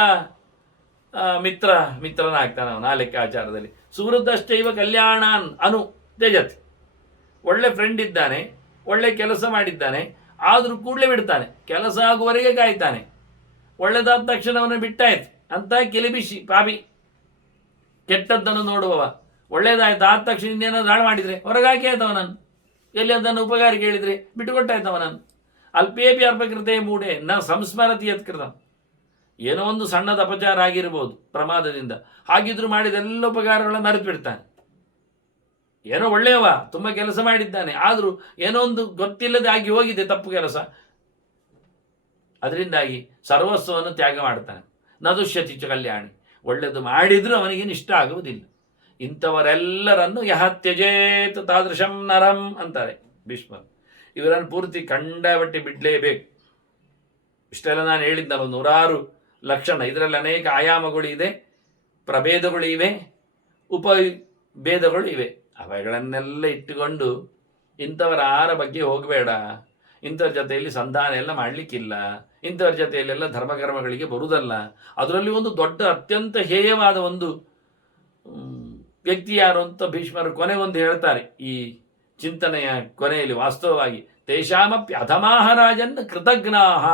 ಮಿತ್ರನಾಗ್ತಾನೆ ಅವನು ಆ ಲೆಕ್ಕಾಚಾರದಲ್ಲಿ. ಸುವೃದ್ಧಶ್ಚೈವ ಕಲ್ಯಾಣಾನ್ ಅನು ತ್ಯಜತಿ. ಒಳ್ಳೆ ಫ್ರೆಂಡ್ ಇದ್ದಾನೆ, ಒಳ್ಳೆ ಕೆಲಸ ಮಾಡಿದ್ದಾನೆ, ಆದರೂ ಕೂಡಲೇ ಬಿಡ್ತಾನೆ, ಕೆಲಸ ಆಗುವವರೆಗೆ ಕಾಯ್ತಾನೆ. ಒಳ್ಳೆದಾದ ತಕ್ಷಣ ಅವನು ಬಿಟ್ಟಾಯ್ತು ಅಂತ ಕಿಲಿಬಿಸಿ ಪಾಪಿ, ಕೆಟ್ಟದ್ದನ್ನು ನೋಡುವವ. ಒಳ್ಳೇದಾಯ್ತು ಆದ ತಕ್ಷಣ ಇನ್ನೇನಾದ್ರು ಹಾಳು ಮಾಡಿದರೆ ಹೊರಗಾಕಿ ಆಯ್ತು ಅವನನ್ನು, ಎಲ್ಲಿ ಅದನ್ನು ಉಪಕಾರ ಕೇಳಿದರೆ ಬಿಟ್ಟುಕೊಟ್ಟಾಯ್ತು ಅವನನ್ನು. ಅಲ್ಪೇಪಿ ಅಲ್ಪಕೃತೆ ಮೂಢೆ ನ ಸಂಸ್ಮರತಿ ಯತ್ಕೃತ. ಏನೋ ಒಂದು ಸಣ್ಣದ ಅಪಚಾರ ಆಗಿರ್ಬೋದು ಪ್ರಮಾದದಿಂದ, ಹಾಗಿದ್ರು ಮಾಡಿದೆಲ್ಲ ಉಪಕಾರಗಳನ್ನು ಮರೆತು ಬಿಡ್ತಾನೆ. ಏನೋ ಒಳ್ಳೆಯವ, ತುಂಬ ಕೆಲಸ ಮಾಡಿದ್ದಾನೆ, ಆದರೂ ಏನೋ ಒಂದು ಗೊತ್ತಿಲ್ಲದೆ ಆಗಿ ಹೋಗಿದೆ ತಪ್ಪು ಕೆಲಸ, ಅದರಿಂದಾಗಿ ಸರ್ವಸ್ವವನ್ನು ತ್ಯಾಗ ಮಾಡ್ತಾನೆ. ನದುಷ್ಯತಿ ಚ ಕಲ್ಯಾಣಿ. ಒಳ್ಳೆಯದು ಮಾಡಿದರೂ ಅವನಿಗೆ ಇಷ್ಟ ಆಗುವುದಿಲ್ಲ. ಇಂಥವರೆಲ್ಲರನ್ನು ಯಹ ತ್ಯಜೇತ್ ತಾದೃಶಂ ನರಂ ಅಂತಾರೆ ಭೀಷ್ಮರು. ಇವರನ್ನು ಪೂರ್ತಿ ಕಂಡಬಟ್ಟಿ ಬಿಡಲೇಬೇಕು. ಇಷ್ಟೆಲ್ಲ ನಾನು ಹೇಳಿದ್ನಲ್ಲ, 100 ಲಕ್ಷಣ, ಇದರಲ್ಲಿ ಅನೇಕ ಆಯಾಮಗಳು ಇದೆ, ಪ್ರಭೇದಗಳು ಇವೆ, ಉಪಭೇದಗಳು ಇವೆ. ಅವುಗಳನ್ನೆಲ್ಲ ಇಟ್ಟುಕೊಂಡು ಇಂಥವರ ಬಗ್ಗೆ ಹೋಗಬೇಡ, ಇಂಥವ್ರ ಜೊತೆಯಲ್ಲಿ ಸಂಧಾನ ಎಲ್ಲ ಮಾಡಲಿಕ್ಕಿಲ್ಲ, ಇಂಥವ್ರ ಜೊತೆಯಲ್ಲೆಲ್ಲ ಧರ್ಮಕರ್ಮಗಳಿಗೆ ಬರುವುದಲ್ಲ. ಅದರಲ್ಲಿ ಒಂದು ದೊಡ್ಡ ಅತ್ಯಂತ ಹೇಯವಾದ ಒಂದು ವ್ಯಕ್ತಿ ಯಾರು ಅಂತ ಭೀಷ್ಮರು ಕೊನೆಗೊಂದು ಹೇಳ್ತಾರೆ ಈ ಚಿಂತನೆಯ ಕೊನೆಯಲ್ಲಿ. ವಾಸ್ತವವಾಗಿ ತೇಷಾಮಪ್ಯ ಅಧಮಾಹರಾಜನ್ ಕೃತಜ್ಞಾಹ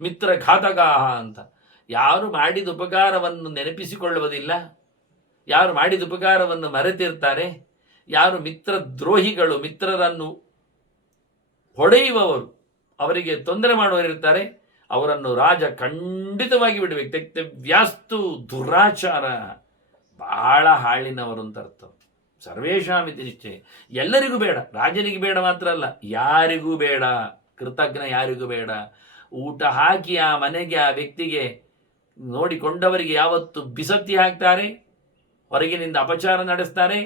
ಮಿತ್ರಘಾತಗಾಹ ಅಂತ. ಯಾರು ಮಾಡಿದ ಉಪಕಾರವನ್ನು ನೆನಪಿಸಿಕೊಳ್ಳುವುದಿಲ್ಲ, ಯಾರು ಮಾಡಿದ ಉಪಕಾರವನ್ನು ಮರೆತಿರ್ತಾರೆ, ಯಾರು ಮಿತ್ರದ್ರೋಹಿಗಳು, ಮಿತ್ರರನ್ನು ಹೊಡೆಯುವವರು, ಅವರಿಗೆ ತೊಂದರೆ ಮಾಡುವವರಿರ್ತಾರೆ, ಅವರನ್ನು ರಾಜ ಖಂಡಿತವಾಗಿ ಬಿಡಬೇಕು. ತೆಕ್ತವ್ಯಾಸ್ತು ದುರಾಚಾರ, ಬಹಳ ಹಾಳಿನವರು ಅಂತ ಅರ್ಥ. ಸರ್ವೇಷಾಮಿತಿ ನಿಶ್ಚಯ, ಎಲ್ಲರಿಗೂ ಬೇಡ, ರಾಜನಿಗೆ ಬೇಡ ಮಾತ್ರ ಅಲ್ಲ, ಯಾರಿಗೂ ಬೇಡ. ಕೃತಜ್ಞ ಯಾರಿಗೂ ಬೇಡ. ಊಟ ಹಾಕಿ ಆ ಮನೆಗೆ ಆ ವ್ಯಕ್ತಿಗೆ ನೋಡಿಕೊಂಡವರಿಗೆ ಯಾವತ್ತು ಬಿಸತ್ತಿ ಹಾಕ್ತಾರೆ, ಹೊರಗಿನಿಂದ ಅಪಚಾರ ನಡೆಸ್ತಾರೆ,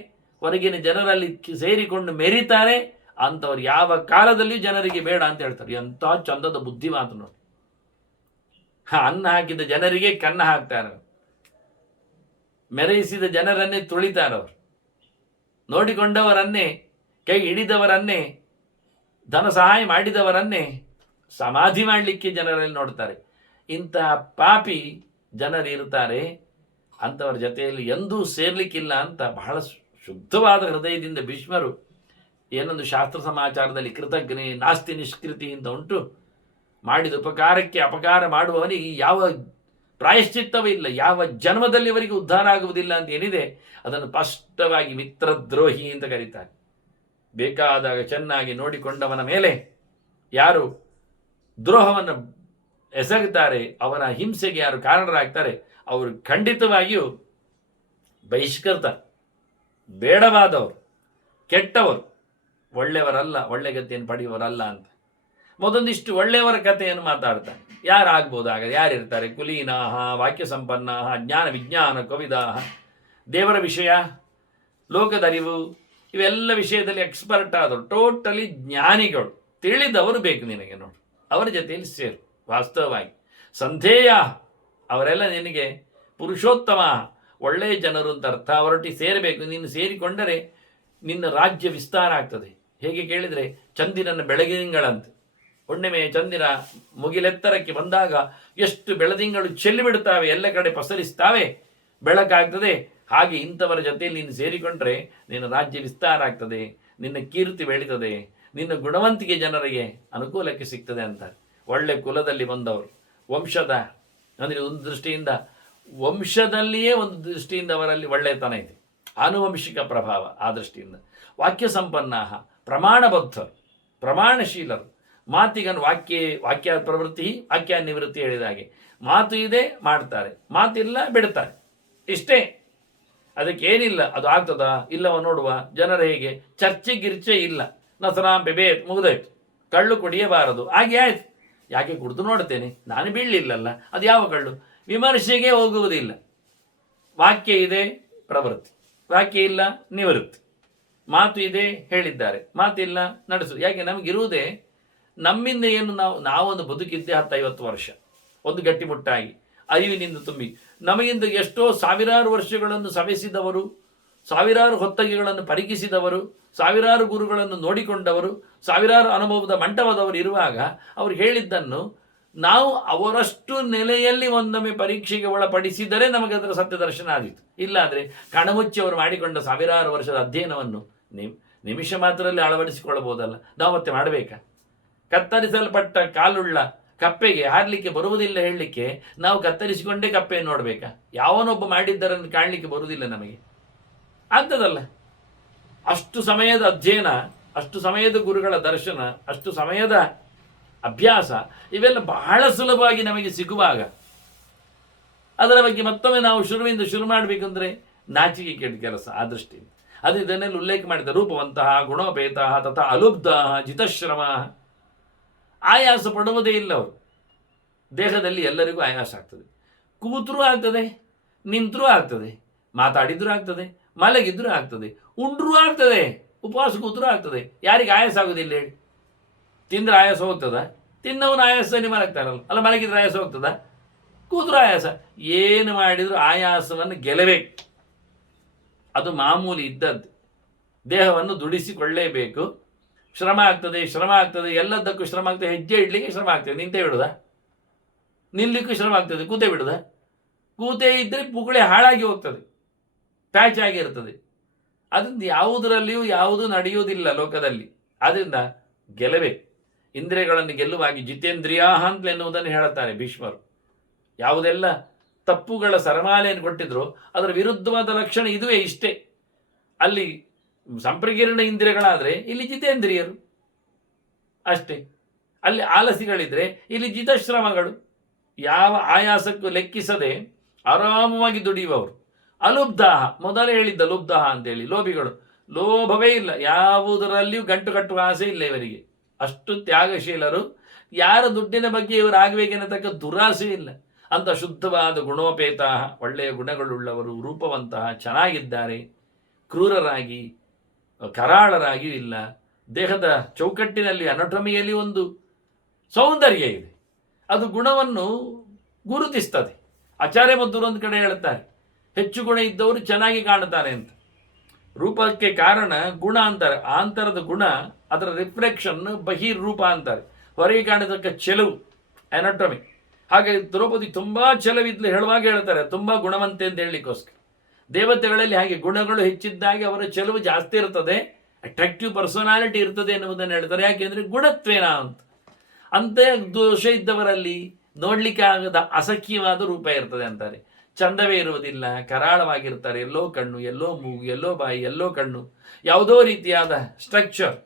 ಹೊರಗಿನ ಜನರಲ್ಲಿ ಸೇರಿಕೊಂಡು ಮೆರಿತಾರೆ, ಅಂಥವ್ರು ಯಾವ ಕಾಲದಲ್ಲಿ ಜನರಿಗೆ ಬೇಡ ಅಂತ ಹೇಳ್ತಾರೆ. ಎಂಥ ಚಂದದ ಬುದ್ಧಿ ಮಾತು ನೋಡಿ. ಅನ್ನ ಹಾಕಿದ ಜನರಿಗೆ ಕನ್ನ ಹಾಕ್ತಾರೆ, ಮೆರೆಯಿಸಿದ ಜನರನ್ನೇ ತುಳಿತಾರವರು, ನೋಡಿಕೊಂಡವರನ್ನೇ, ಕೈ ಹಿಡಿದವರನ್ನೇ, ಧನ ಸಹಾಯ ಮಾಡಿದವರನ್ನೇ ಸಮಾಧಿ ಮಾಡಲಿಕ್ಕೆ ಜನರಲ್ಲಿ ನೋಡ್ತಾರೆ. ಇಂತಹ ಪಾಪಿ ಜನರು ಇರ್ತಾರೆ, ಅಂಥವರ ಜೊತೆಯಲ್ಲಿ ಎಂದೂ ಸೇರ್ಲಿಕ್ಕಿಲ್ಲ ಅಂತ ಬಹಳ ಶುದ್ಧವಾದ ಹೃದಯದಿಂದ ಭೀಷ್ಮರು ಏನೊಂದು ಶಾಸ್ತ್ರ ಸಮಾಚಾರದಲ್ಲಿ ಕೃತಜ್ಞೆ ನಾಸ್ತಿ ನಿಷ್ಕೃತಿ ಅಂತ ಉಂಟು. ಮಾಡಿದ ಉಪಕಾರಕ್ಕೆ ಅಪಕಾರ ಮಾಡುವವನಿಗೆ ಯಾವ ಪ್ರಾಯಶ್ಚಿತ್ತವೂ ಇಲ್ಲ, ಯಾವ ಜನ್ಮದಲ್ಲಿ ಅವರಿಗೆ ಉದ್ಧಾರ ಆಗುವುದಿಲ್ಲ ಅಂತ ಏನಿದೆ ಅದನ್ನು ಸ್ಪಷ್ಟವಾಗಿ ಮಿತ್ರದ್ರೋಹಿ ಅಂತ ಕರೀತಾರೆ. ಬೇಕಾದಾಗ ಚೆನ್ನಾಗಿ ನೋಡಿಕೊಂಡವನ ಮೇಲೆ ಯಾರು ದ್ರೋಹವನ್ನು ಎಸಗುತ್ತಾರೆ, ಅವನ ಹಿಂಸೆಗೆ ಯಾರು ಕಾರಣರಾಗ್ತಾರೆ, ಅವರು ಖಂಡಿತವಾಗಿಯೂ ಬಹಿಷ್ಕೃತ, ಬೇಡವಾದವರು, ಕೆಟ್ಟವರು, ಒಳ್ಳೆಯವರಲ್ಲ, ಒಳ್ಳೆ ಗತಿಯನ್ನು ಪಡೆಯುವವರಲ್ಲ ಅಂತ ಮೊದಲೊಂದಿಷ್ಟು ಒಳ್ಳೆಯವರ ಕಥೆಯನ್ನು ಮಾತಾಡ್ತಾನೆ. ಯಾರಾಗ್ಬೋದು ಆಗ, ಯಾರಿರ್ತಾರೆ? ಕುಲೀನಾಹ, ವಾಕ್ಯ ಸಂಪನ್ನಾಹ, ಜ್ಞಾನ ವಿಜ್ಞಾನ ಕವಿದಾಹ, ದೇವರ ವಿಷಯ, ಲೋಕದರಿವು, ಇವೆಲ್ಲ ವಿಷಯದಲ್ಲಿ ಎಕ್ಸ್ಪರ್ಟ್ ಆದವರು, ಟೋಟಲಿ ಜ್ಞಾನಿಗಳು, ತಿಳಿದವರು ಬೇಕು ನಿನಗೆ. ನೋಡು, ಅವರ ಜೊತೆಯಲ್ಲಿ ಸೇರು. ವಾಸ್ತವವಾಗಿ ಸಂಧೇಯ, ಅವರೆಲ್ಲ ನಿನಗೆ ಪುರುಷೋತ್ತಮ, ಒಳ್ಳೆಯ ಜನರು ಅಂತ ಅರ್ಥ. ಅವರೊಟ್ಟಿಗೆ ಸೇರಬೇಕು. ನೀನು ಸೇರಿಕೊಂಡರೆ ನಿನ್ನ ರಾಜ್ಯ ವಿಸ್ತಾರ ಆಗ್ತದೆ. ಹೇಗೆ ಕೇಳಿದರೆ, ಚಂದಿರನ ಬೆಳಗಿನಂಗಳಂತೆ, ಹುಣ್ಣಿಮೆ ಚಂದಿರ ಮುಗಿಲೆತ್ತರಕ್ಕೆ ಬಂದಾಗ ಎಷ್ಟು ಬೆಳದಿಂಗಳು ಚೆಲ್ಲಿಬಿಡುತ್ತಾವೆ, ಎಲ್ಲ ಕಡೆ ಪಸರಿಸ್ತಾವೆ, ಬೆಳಕಾಗ್ತದೆ. ಹಾಗೆ ಇಂಥವರ ಜೊತೆಯಲ್ಲಿ ನೀನು ಸೇರಿಕೊಂಡ್ರೆ ನಿನ್ನ ರಾಜ್ಯ ವಿಸ್ತಾರ ಆಗ್ತದೆ, ನಿನ್ನ ಕೀರ್ತಿ ಬೆಳೀತದೆ, ನಿನ್ನ ಗುಣವಂತಿಕೆ ಜನರಿಗೆ ಅನುಕೂಲಕ್ಕೆ ಸಿಗ್ತದೆ ಅಂತ. ಒಳ್ಳೆ ಕುಲದಲ್ಲಿ ಬಂದವರು, ವಂಶದ ಅಂದರೆ ಒಂದು ದೃಷ್ಟಿಯಿಂದ ವಂಶದಲ್ಲಿಯೇ ಒಂದು ದೃಷ್ಟಿಯಿಂದ ಅವರಲ್ಲಿ ಒಳ್ಳೆಯತನ ಇದೆ, ಆನುವಂಶಿಕ ಪ್ರಭಾವ. ಆ ದೃಷ್ಟಿಯಿಂದ ವಾಕ್ಯ ಸಂಪನ್ನಾಹ, ಪ್ರಮಾಣಬದ್ಧರು, ಪ್ರಮಾಣಶೀಲರು, ಮಾತಿಗನ್ನು ವಾಕ್ಯ ಪ್ರವೃತ್ತಿ ವಾಕ್ಯ ನಿವೃತ್ತಿ ಹೇಳಿದ ಹಾಗೆ, ಮಾತು ಇದೆ ಮಾಡ್ತಾರೆ, ಮಾತಿಲ್ಲ ಬಿಡ್ತಾರೆ, ಇಷ್ಟೇ. ಅದಕ್ಕೇನಿಲ್ಲ, ಅದು ಆಗ್ತದಾ ಇಲ್ಲವ ನೋಡುವ, ಜನರ ಹೇಗೆ ಚರ್ಚೆ ಗಿರ್ಚೆ ಇಲ್ಲ, ನಸರಾಂ ಬೆಬೆ ಮುಗಿದಾಯ್ತು, ಕಳ್ಳು ಕುಡಿಯಬಾರದು, ಹಾಗೆ ಆಯ್ತು. ಯಾಕೆ ಕುಡಿದು ನೋಡ್ತೇನೆ, ನಾನು ಬೀಳಲಿಲ್ಲಲ್ಲ, ಅದು ಯಾವ ಕಳ್ಳು? ವಿಮರ್ಶೆಗೆ ಹೋಗುವುದಿಲ್ಲ. ವಾಕ್ಯ ಇದೆ ಪ್ರವೃತ್ತಿ, ವಾಕ್ಯ ಇಲ್ಲ ನಿವೃತ್ತಿ, ಮಾತು ಇದೆ ಹೇಳಿದ್ದಾರೆ, ಮಾತಿಲ್ಲ ನಡೆಸು. ಯಾಕೆ ನಮಗಿರುವುದೇ ನಮ್ಮಿಂದ ಏನು, ನಾವೊಂದು ಬದುಕಿದ್ದೆ 10-50 ವರ್ಷ, ಒಂದು ಗಟ್ಟಿಮುಟ್ಟಾಗಿ ಅರಿವಿನಿಂದ ತುಂಬಿ, ನಮಗಿಂದ ಎಷ್ಟೋ ಸಾವಿರಾರು ವರ್ಷಗಳನ್ನು ಸವೆಸಿದವರು, ಸಾವಿರಾರು ಹೊತ್ತಗೆಗಳನ್ನು ಪರೀಕ್ಷಿಸಿದವರು, ಸಾವಿರಾರು ಗುರುಗಳನ್ನು ನೋಡಿಕೊಂಡವರು, ಸಾವಿರಾರು ಅನುಭವದ ಮಂಟಪದವರು ಇರುವಾಗ ಅವರು ಹೇಳಿದ್ದನ್ನು ನಾವು ಅವರಷ್ಟು ನೆಲೆಯಲ್ಲಿ ಒಂದೊಮ್ಮೆ ಪರೀಕ್ಷೆಗೆ ಒಳಪಡಿಸಿದರೆ ನಮಗೆ ಅದರ ಸತ್ಯ ದರ್ಶನ ಆದೀತು. ಇಲ್ಲಾದರೆ ಕಣಮುಚ್ಚಿ ಅವರು ಮಾಡಿಕೊಂಡ ಸಾವಿರಾರು ವರ್ಷದ ಅಧ್ಯಯನವನ್ನು ನಿಮಿಷ ಮಾತ್ರದಲ್ಲಿ ಅಳವಡಿಸಿಕೊಳ್ಳಬಹುದಲ್ಲ, ನಾವು ಮತ್ತೆ ಮಾಡಬೇಕಾ? ಕತ್ತರಿಸಲ್ಪಟ್ಟ ಕಾಲುಳ್ಳ ಕಪ್ಪೆಗೆ ಹಾರಲಿಕ್ಕೆ ಬರುವುದಿಲ್ಲ ಹೇಳಲಿಕ್ಕೆ ನಾವು ಕತ್ತರಿಸಿಕೊಂಡೇ ಕಪ್ಪೆಯನ್ನು ನೋಡಬೇಕಾ? ಯಾವನೊಬ್ಬ ಮಾಡಿದ್ದರನ್ನು ಕಾಣಲಿಕ್ಕೆ ಬರುವುದಿಲ್ಲ ನಮಗೆ, ಆಗ್ತದಲ್ಲ? ಅಷ್ಟು ಸಮಯದ ಅಧ್ಯಯನ, ಅಷ್ಟು ಸಮಯದ ಗುರುಗಳ ದರ್ಶನ, ಅಷ್ಟು ಸಮಯದ ಅಭ್ಯಾಸ, ಇವೆಲ್ಲ ಬಹಳ ಸುಲಭವಾಗಿ ನಮಗೆ ಸಿಗುವಾಗ ಅದರ ಬಗ್ಗೆ ಮತ್ತೊಮ್ಮೆ ನಾವು ಶುರುವಿಂದ ಶುರು ಮಾಡಬೇಕಂದ್ರೆ ನಾಚಿಕೆ ಕೆಟ್ಟ ಕೆಲಸ. ಆ ದೃಷ್ಟಿಯಿಂದ ಅದು ಇದನ್ನೆಲ್ಲ ಉಲ್ಲೇಖ ಮಾಡಿದ. ರೂಪವಂತಹ ಗುಣೋಪೇತ ತಥಾ ಅಲುಬ್ಧ ಜಿತಶ್ರಮ. ಆಯಾಸ ಪಡುವುದೇ ಇಲ್ಲ ಅವರು. ದೇಹದಲ್ಲಿ ಎಲ್ಲರಿಗೂ ಆಯಾಸ ಆಗ್ತದೆ. ಕೂತರೂ ಆಗ್ತದೆ, ನಿಂತರೂ ಆಗ್ತದೆ, ಮಾತಾಡಿದ್ರೂ ಆಗ್ತದೆ, ಮಲಗಿದ್ರೂ ಆಗ್ತದೆ, ಉಂಡ್ರೂ ಆಗ್ತದೆ, ಉಪವಾಸ ಕೂತರೂ ಆಗ್ತದೆ. ಯಾರಿಗೆ ಆಯಾಸ ಆಗೋದಿಲ್ಲ ಹೇಳಿ? ತಿಂದ್ರೆ ಆಯಾಸ ಹೋಗ್ತದ? ತಿನ್ನವನು ಆಯಾಸದಲ್ಲಿ ಮಲಗ್ತಾರಲ್ಲ, ಅಲ್ಲ ಮಲಗಿದ್ರೆ ಆಯಾಸ ಹೋಗ್ತದ? ಕೂತರೂ ಆಯಾಸ. ಏನು ಮಾಡಿದ್ರು ಆಯಾಸವನ್ನು ಗೆಲ್ಲಬೇಕು. ಅದು ಮಾಮೂಲಿ ಇದ್ದದ್ದು. ದೇಹವನ್ನು ದುಡಿಸಿಕೊಳ್ಳೇಬೇಕು. ಶ್ರಮ ಆಗ್ತದೆ, ಶ್ರಮ ಆಗ್ತದೆ, ಎಲ್ಲದಕ್ಕೂ ಶ್ರಮ ಆಗ್ತದೆ. ಹೆಜ್ಜೆ ಇಡ್ಲಿಕ್ಕೆ ಶ್ರಮ ಆಗ್ತದೆ, ನಿಂತೇ ಬಿಡುದ? ನಿಲ್ಲಿಕ್ಕೂ ಶ್ರಮ ಆಗ್ತದೆ, ಕೂತೇ ಬಿಡುದ? ಕೂತೇ ಇದ್ದರೆ ಪುಗುಳೆ ಹಾಳಾಗಿ ಹೋಗ್ತದೆ, ಪ್ಯಾಚ್ ಆಗಿರ್ತದೆ. ಅದರಿಂದ ಯಾವುದರಲ್ಲಿಯೂ ಯಾವುದು ನಡೆಯುವುದಿಲ್ಲ ಲೋಕದಲ್ಲಿ. ಆದ್ದರಿಂದ ಗೆಲ್ಲಬೇಕು. ಇಂದ್ರಿಯಗಳನ್ನು ಗೆಲ್ಲುವಾಗಿ ಜಿತೇಂದ್ರಿಯಾ ಅಂತ ಎನ್ನುವುದನ್ನು ಹೇಳುತ್ತಾರೆ ಭೀಷ್ಮರು. ಯಾವುದೆಲ್ಲ ತಪ್ಪುಗಳ ಸರಮಾಲೆಯನ್ನು ಕೊಟ್ಟಿದ್ರು ಅದರ ವಿರುದ್ಧವಾದ ಲಕ್ಷಣ ಇದುವೇ, ಇಷ್ಟೇ. ಅಲ್ಲಿ ಸಂಪ್ರಕೀರ್ಣ ಇಂದ್ರಿಯಗಳಾದರೆ ಇಲ್ಲಿ ಜಿತೇಂದ್ರಿಯರು ಅಷ್ಟೇ. ಅಲ್ಲಿ ಆಲಸಿಗಳಿದ್ರೆ ಇಲ್ಲಿ ಜಿತಶ್ರಮಗಳು. ಯಾವ ಆಯಾಸಕ್ಕೂ ಲೆಕ್ಕಿಸದೆ ಆರಾಮವಾಗಿ ದುಡಿಯುವವರು. ಅಲುಬ್ಧಾಹ, ಮೊದಲೇ ಹೇಳಿದ್ದ ಲುಬ್ಧಾಹ ಅಂತೇಳಿ, ಲೋಭಿಗಳು. ಲೋಭವೇ ಇಲ್ಲ, ಯಾವುದರಲ್ಲಿಯೂ ಗಂಟು ಕಟ್ಟುವ ಆಸೆ ಇಲ್ಲ ಇವರಿಗೆ. ಅಷ್ಟು ತ್ಯಾಗಶೀಲರು. ಯಾರ ದುಡ್ಡಿನ ಬಗ್ಗೆ ಇವರು ಆಗಬೇಕೆನ್ನತಕ್ಕ ದುರಾಸೆ ಇಲ್ಲ. ಅಂತ ಶುದ್ಧವಾದ ಗುಣೋಪೇತ, ಒಳ್ಳೆಯ ಗುಣಗಳುಳ್ಳವರು, ರೂಪವಂತಹ, ಚೆನ್ನಾಗಿದ್ದಾರೆ. ಕ್ರೂರರಾಗಿ ಕರಾಳರಾಗಿಯೂ ಇಲ್ಲ. ದೇಹದ ಚೌಕಟ್ಟಿನಲ್ಲಿ ಅನಟಮಿಯಲ್ಲಿ ಒಂದು ಸೌಂದರ್ಯ ಇದೆ. ಅದು ಗುಣವನ್ನು ಗುರುತಿಸ್ತದೆ. ಆಚಾರ್ಯ ಮದ್ದೂರು ಒಂದು ಕಡೆ ಹೇಳುತ್ತಾರೆ, ಹೆಚ್ಚು ಗುಣ ಇದ್ದವರು ಚೆನ್ನಾಗಿ ಕಾಣುತ್ತಾರೆ ಅಂತ. ರೂಪಕ್ಕೆ ಕಾರಣ ಗುಣ ಅಂತಾರೆ. ಆಂತರದ ಗುಣ, ಅದರ ರಿಫ್ಲೆಕ್ಷನ್ ಬಹಿರ್ರೂಪ ಅಂತಾರೆ. ಹೊರಗೆ ಕಾಣತಕ್ಕ ಚೆಲುವು, ಅನಟಮಿ. ಹಾಗೆ ದ್ರೌಪದಿ ತುಂಬ ಚೆಲವಿದ್ಲು ಹೇಳುವಾಗ ಹೇಳ್ತಾರೆ ತುಂಬ ಗುಣವಂತೆ ಅಂತ ಹೇಳಲಿಕ್ಕೋಸ್ಕರ. ದೇವತೆಗಳಲ್ಲಿ ಹಾಗೆ ಗುಣಗಳು ಹೆಚ್ಚಿದ್ದಾಗೆ ಅವರ ಚೆಲುವು ಜಾಸ್ತಿ ಇರ್ತದೆ, ಅಟ್ರಾಕ್ಟಿವ್ ಪರ್ಸನಾಲಿಟಿ ಇರ್ತದೆ ಎನ್ನುವುದನ್ನು ಹೇಳ್ತಾರೆ. ಯಾಕೆಂದರೆ ಗುಣತ್ವೇನ ಅಂತ. ಅಂತೆ ದೋಷ ಇದ್ದವರಲ್ಲಿ ನೋಡ್ಲಿಕ್ಕೆ ಆಗದ ಅಸಖ್ಯವಾದ ರೂಪ ಇರ್ತದೆ ಅಂತಾರೆ. ಚಂದವೇ ಇರುವುದಿಲ್ಲ, ಕರಾಳವಾಗಿರ್ತಾರೆ. ಎಲ್ಲೋ ಕಣ್ಣು, ಎಲ್ಲೋ ಮೂಗು, ಎಲ್ಲೋ ಬಾಯಿ, ಎಲ್ಲೋ ಕಣ್ಣು, ಯಾವುದೋ ರೀತಿಯಾದ ಸ್ಟ್ರಕ್ಚರ್,